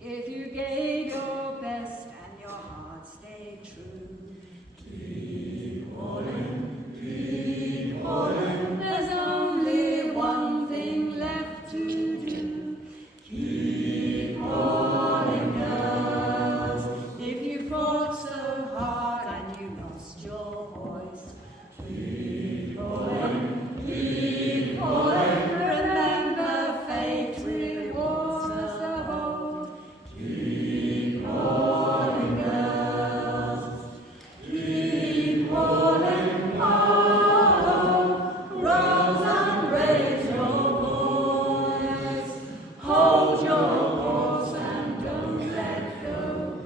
If you gave your best and your heart stayed true, keep calling, there's only one thing left to do. Keep calling, girls. If you fought so hard and you lost your voice, keep calling, remember fate's rewards of old. Keep calling, girls, keep calling, oh, rise and raise your voice. Hold your course and don't let go.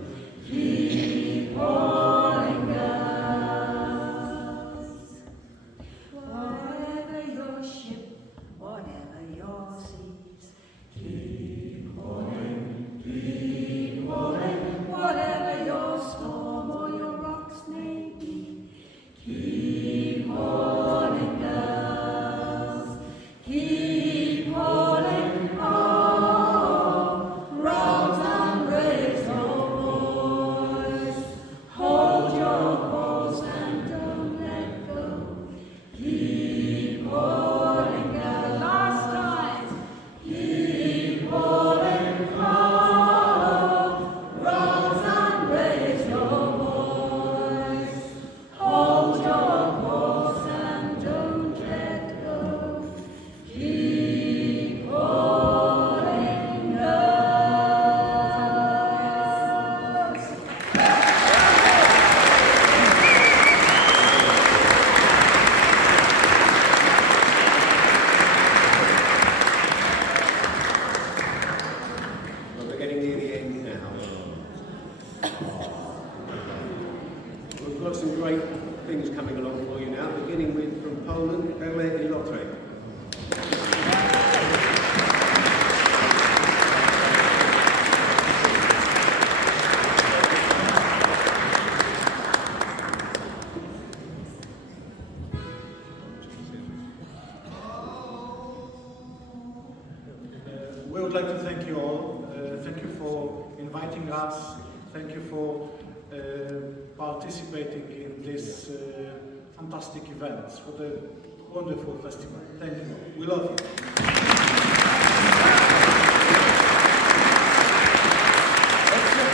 Keep calling, girls. Whatever your ship, whatever your seas, keep calling, whatever your storm or your rocks may be. Keep calling, girls, keep calling, oh, rise and raise your voice. Hold your course and don't let go. Keep calling, girls. Last time. Keep calling, oh, rise and raise your voice. Hold your course and don't let go. Keep calling, girls. Well, we're getting near the end now. We've got some great things coming along for you now, beginning with from Poland, unedited. We would like to thank you all. Thank you for inviting us. Thank you for participating in this fantastic event. What a wonderful festival. Thank you. We love you.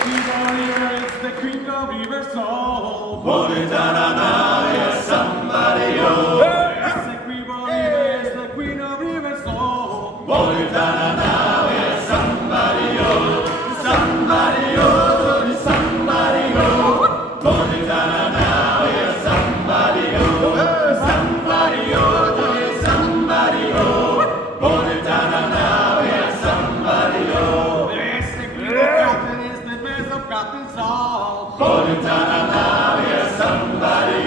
It's the Creek of River Soul. Pull it down, yeah, somebody, oh. It's the Creek of River, it's the Queen of River Soul. Pull it down, yeah, somebody, oh. Somebody, oh, somebody, oh. Pull it down, yeah, somebody, oh. Somebody, oh, somebody, oh. Pull it down, yeah, somebody, oh. It's the Creek of Captain, it's the best of Captain's Hall. Pull it down, yeah, somebody,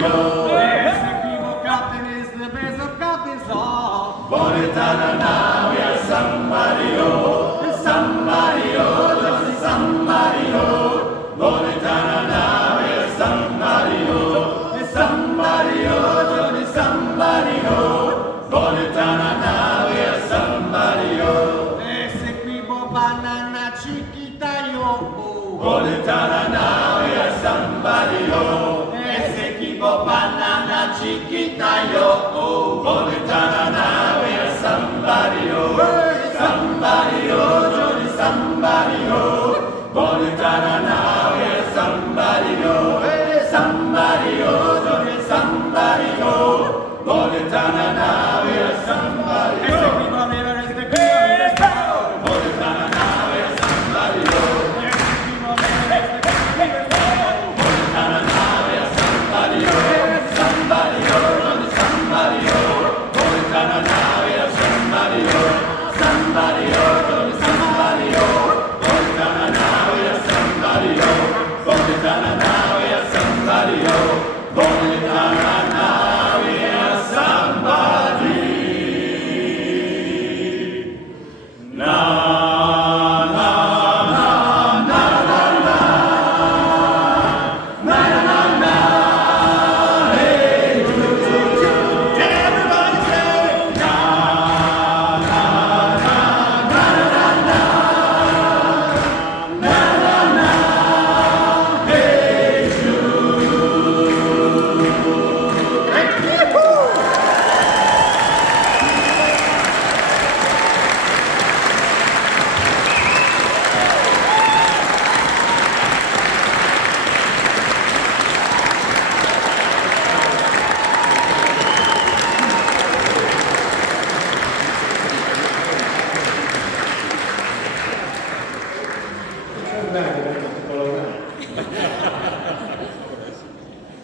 banana chiquita yo. Bonitana, we are somebody, yo. Ese equipo banana chiquita yo. Bonitana, we are somebody, yo. Somebody, yo, Johnny, somebody, yo. Bonitana, we are somebody, yo. Somebody, yo, Johnny, somebody, yo. Bonitana, we are somebody, yo.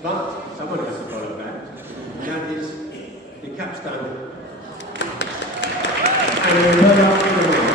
But someone has to follow that, and that is the capstan. And we'll go up to the right.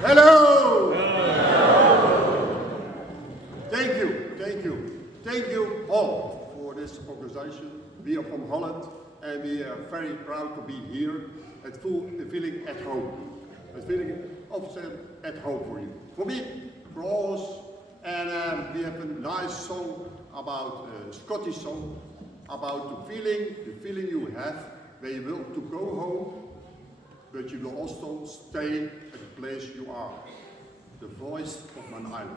Hello! Thank you all for this organization. We are from Holland and we are very proud to be here and feeling at home. A feeling of at home for you. For me, for us, and we have a nice song about, Scottish song, about the feeling you have when you will to go home, but you will also stay at the place you are. The voice of my island.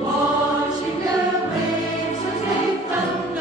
Watching the waves as they fell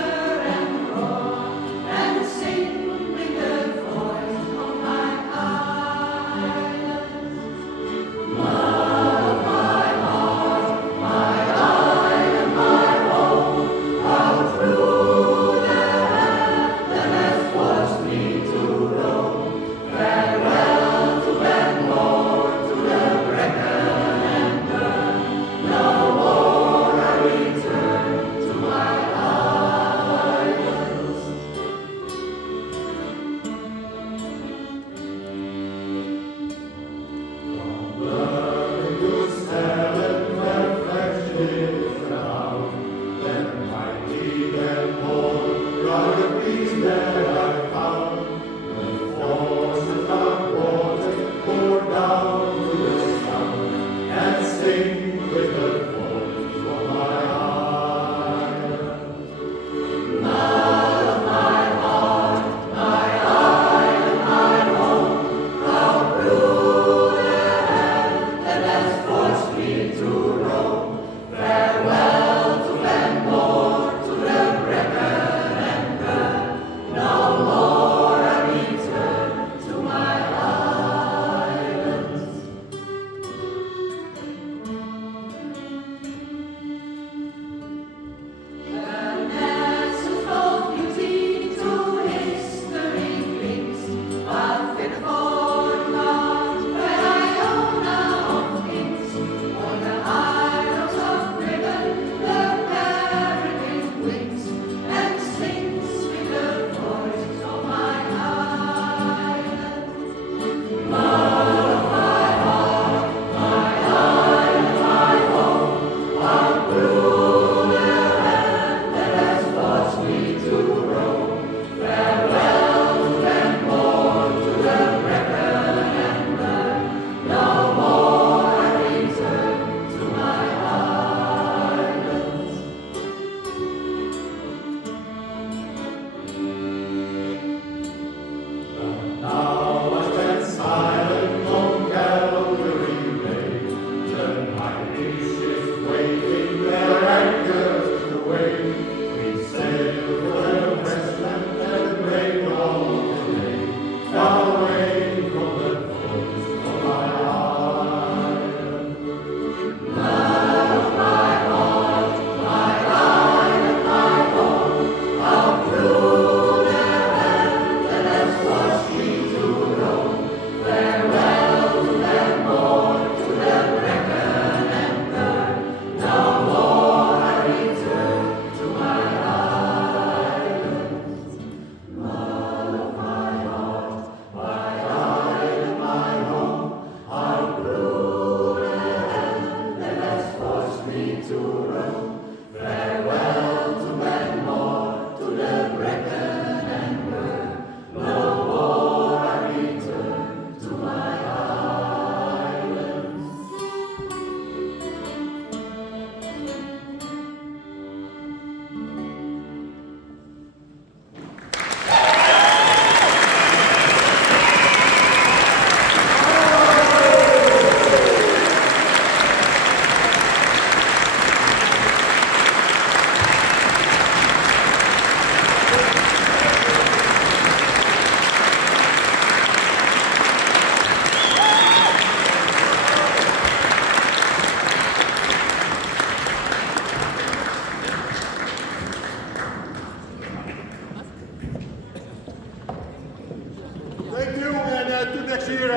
next year.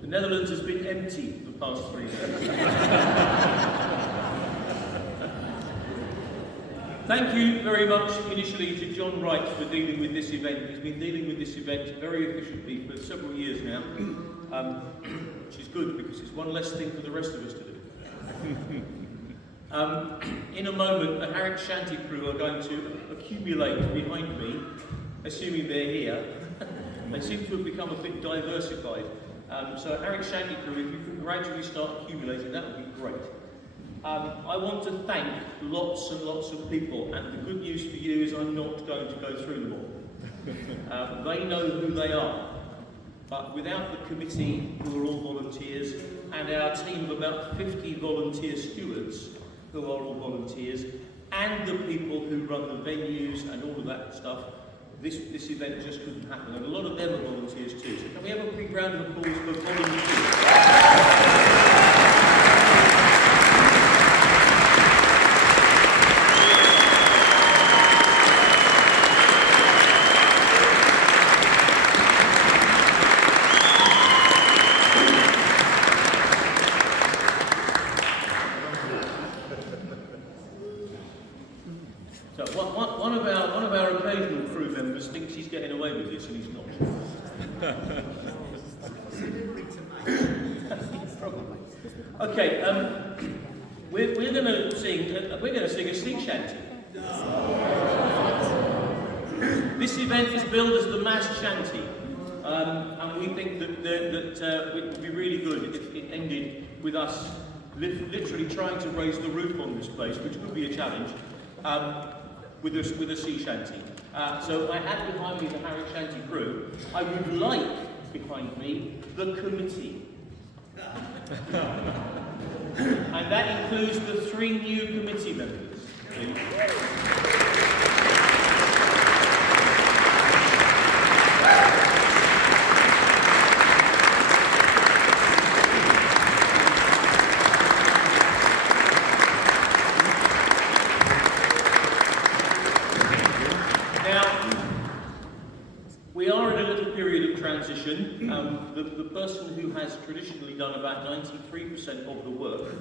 The Netherlands has been empty for the past 3 days. Thank you very much initially to John Wright for dealing with this event. He's been dealing with this event very efficiently for several years now, which is good because it's one less thing for the rest of us to do. In a moment, the Harwich Shanty crew are going to accumulate behind me, assuming they're here. They seem to have become a bit diversified. So Harwich Shanty crew, if you can gradually start accumulating, that would be great. I want to thank lots and lots of people, and the good news for you is I'm not going to go through them all. They know who they are, but without the committee, who are all volunteers, and our team of about 50 volunteer stewards, who are all volunteers, and the people who run the venues and all of that stuff, this event just couldn't happen. And a lot of them are volunteers too. So can we have a big round of applause for volunteers? So one of our occasional crew members thinks he's getting away with this, and he's not. Okay, we're going to sing a sea shanty. This event is billed as the Massed Shanty, and we think that it would be really good if it ended with us literally trying to raise the roof on this place, which could be a challenge. With a sea shanty. So I have behind me the Harwich Shanty crew. I would like behind me the committee. And that includes the 3 new committee members. Transition. The person who has traditionally done about 93% of the work,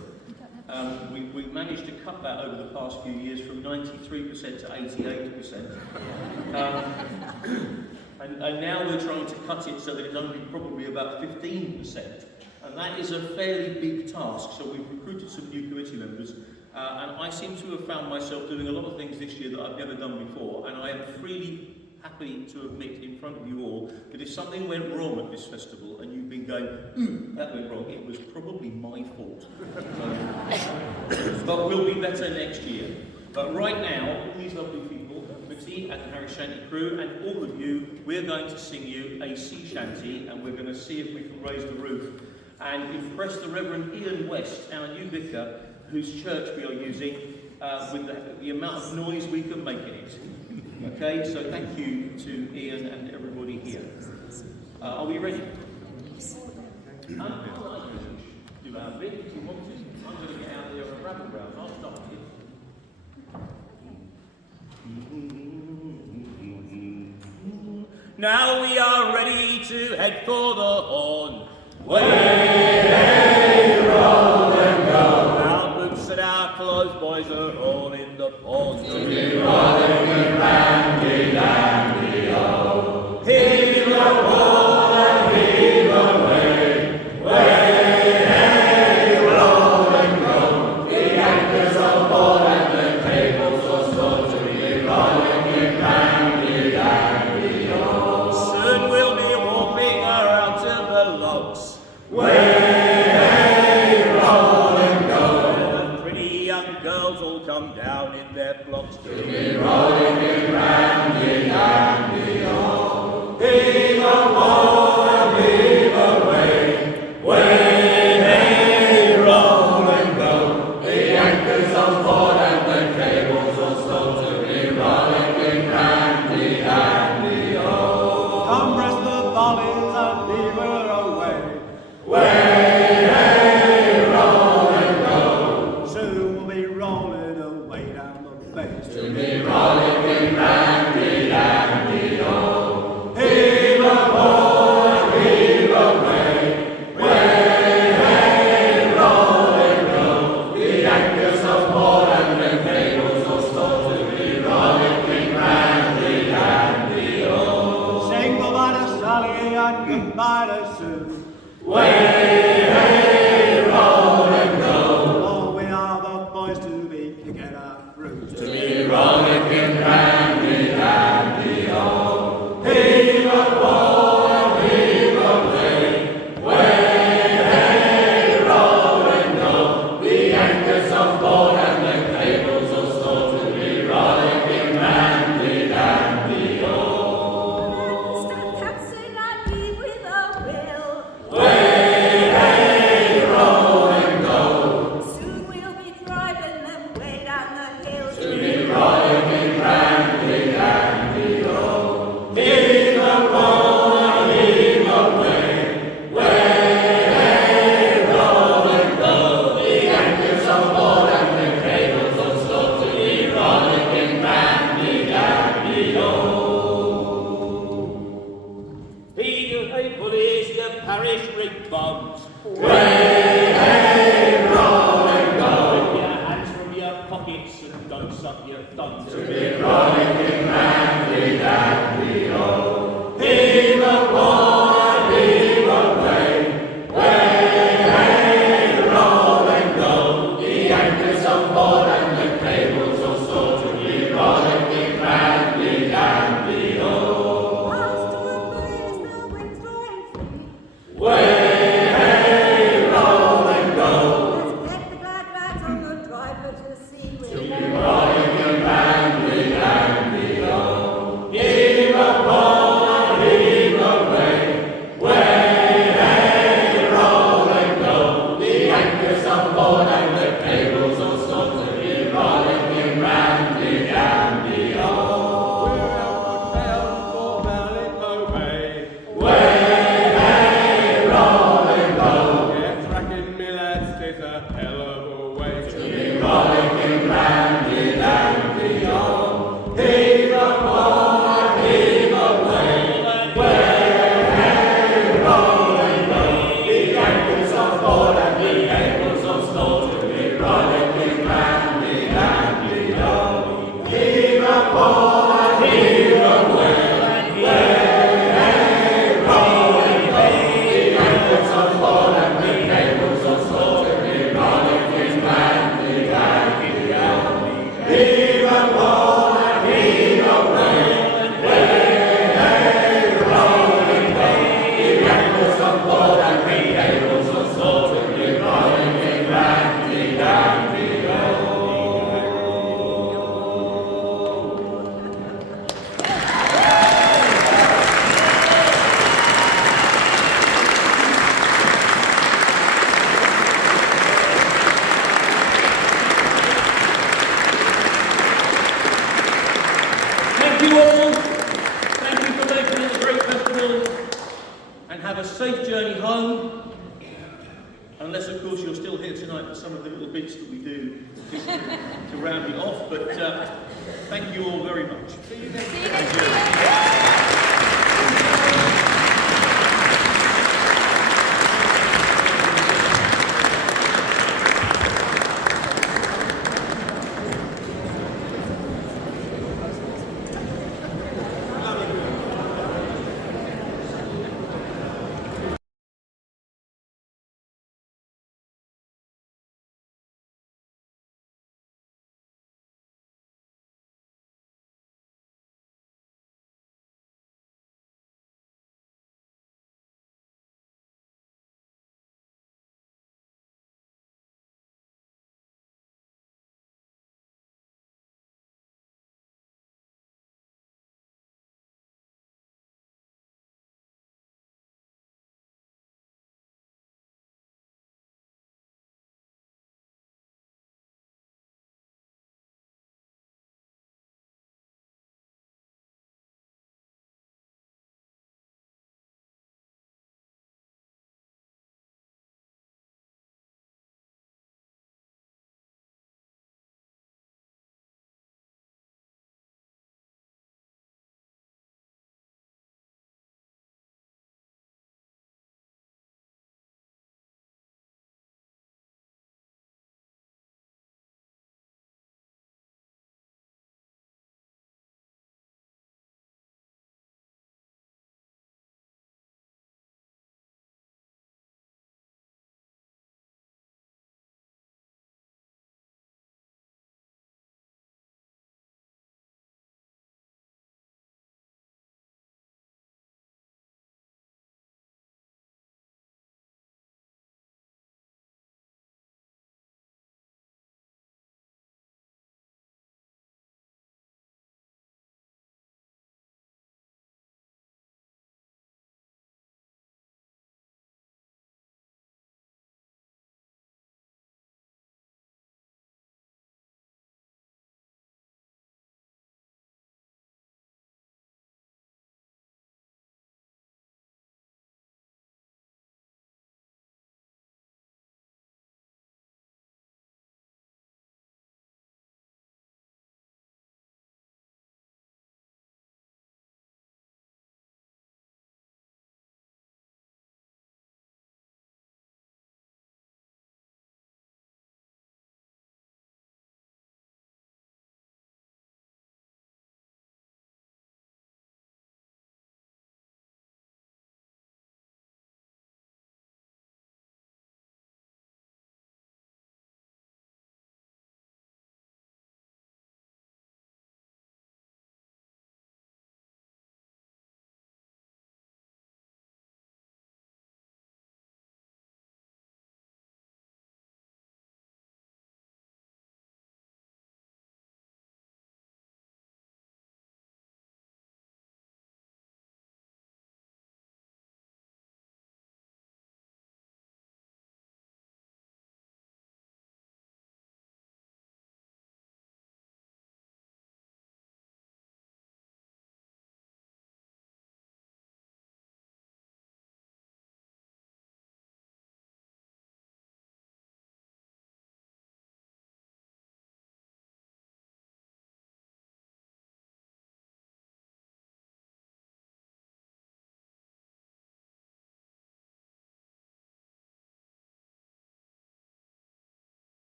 we've managed to cut that over the past few years from 93% to 88%. And now we're trying to cut it so that it's only probably about 15%. And that is a fairly big task, so we've recruited some new committee members. And I seem to have found myself doing a lot of things this year that I've never done before, and I am freely happy to admit in front of you all that if something went wrong at this festival and you've been going, that went wrong, it was probably my fault. But we'll be better next year. But right now, all these lovely people, the committee and the Harwich Shanty crew, and all of you, we're going to sing you a sea shanty, and we're going to see if we can raise the roof and impress the Reverend Ian West, our new vicar, whose church we are using, with the amount of noise we can make in it. Okay, so thank you to Ian and everybody here. Are we ready? Do our bit if you want to. I'm going to get out there and grab a round. I'll start here. Now we are ready to head for the Horn. Way, hey, roll and go. Our boots and our clothes, boys, are all in the pond. To be rolling and randy-dandy-o. Heave the wall and heave away. Way, hey, roll and go. The anchors on board and the cables are stowed. To be rolling and randy-dandy-o. Soon we'll be warping her out to the logs. Way, volleys and leave her away. Way, hey, roll and go. Soon we'll be rolling away down the bay. To be rollicking randy dandy oh. Heave a boy, heave away. Way, hey, roll and go. The anchors of board and the cables will stop to be rollicking randy dandy oh. Sing goodbye to Sally and goodbye to Sue. Way, hey, roll and go. Oh, we are the boys to be kicking our roots. To be rollicking randy dandy oh. Heave a boy, heave away. Way, hey, roll and go. The anchors on board and the cables will start to be rollicking randy dandy oh. Captain and leave with a will. Way, hey, roll and go. Soon we'll be driving them way down the hill. To be rollicking randy dandy oh. Heave a boy, heave away. Way, hey, roll and go. The anchors on board and the cables will start to be rollicking randy dandy oh. Heed your hey police, your parish rig bombs. Way, hey, roll and go. Put your hands from your pockets and don't suck your thumbs. To be rollicking randy dandy oh. Heave a boy, heave away. Way, hey, roll and go. The anchors on board and the cables will start to be rollicking randy dandy oh. Way, hey, roll and go. Let's get the glad rags on the driver to see To be rollicking randy dandy oh. Heave a boy, heave away. Way, hey, roll and go. The anchors on board and the cables will start to be rollicking randy dandy oh. Way, hey, roll and go. Yeah, tracking me lads, it's a hell of a way To be rollicking randy dandy oh. Heave a boy, heave away. Way, hey, roll and go. The anchors on board and the cables will start to be rollicking randy dandy oh. Heave a boy, heave away. Way, hey, roll and go. The anchors on board and the cables will start to be rollicking randy dandy oh. Heave a boy, heave away. Way, hey, roll and go. The anchors on board and the cables will start to be rollicking randy dandy oh. Thank you all. Thank you for making it a great festival. And have a safe journey home. Unless, of course, you're still here tonight for some of the little bits that we do just to round it off. But thank you all very much. See you next year.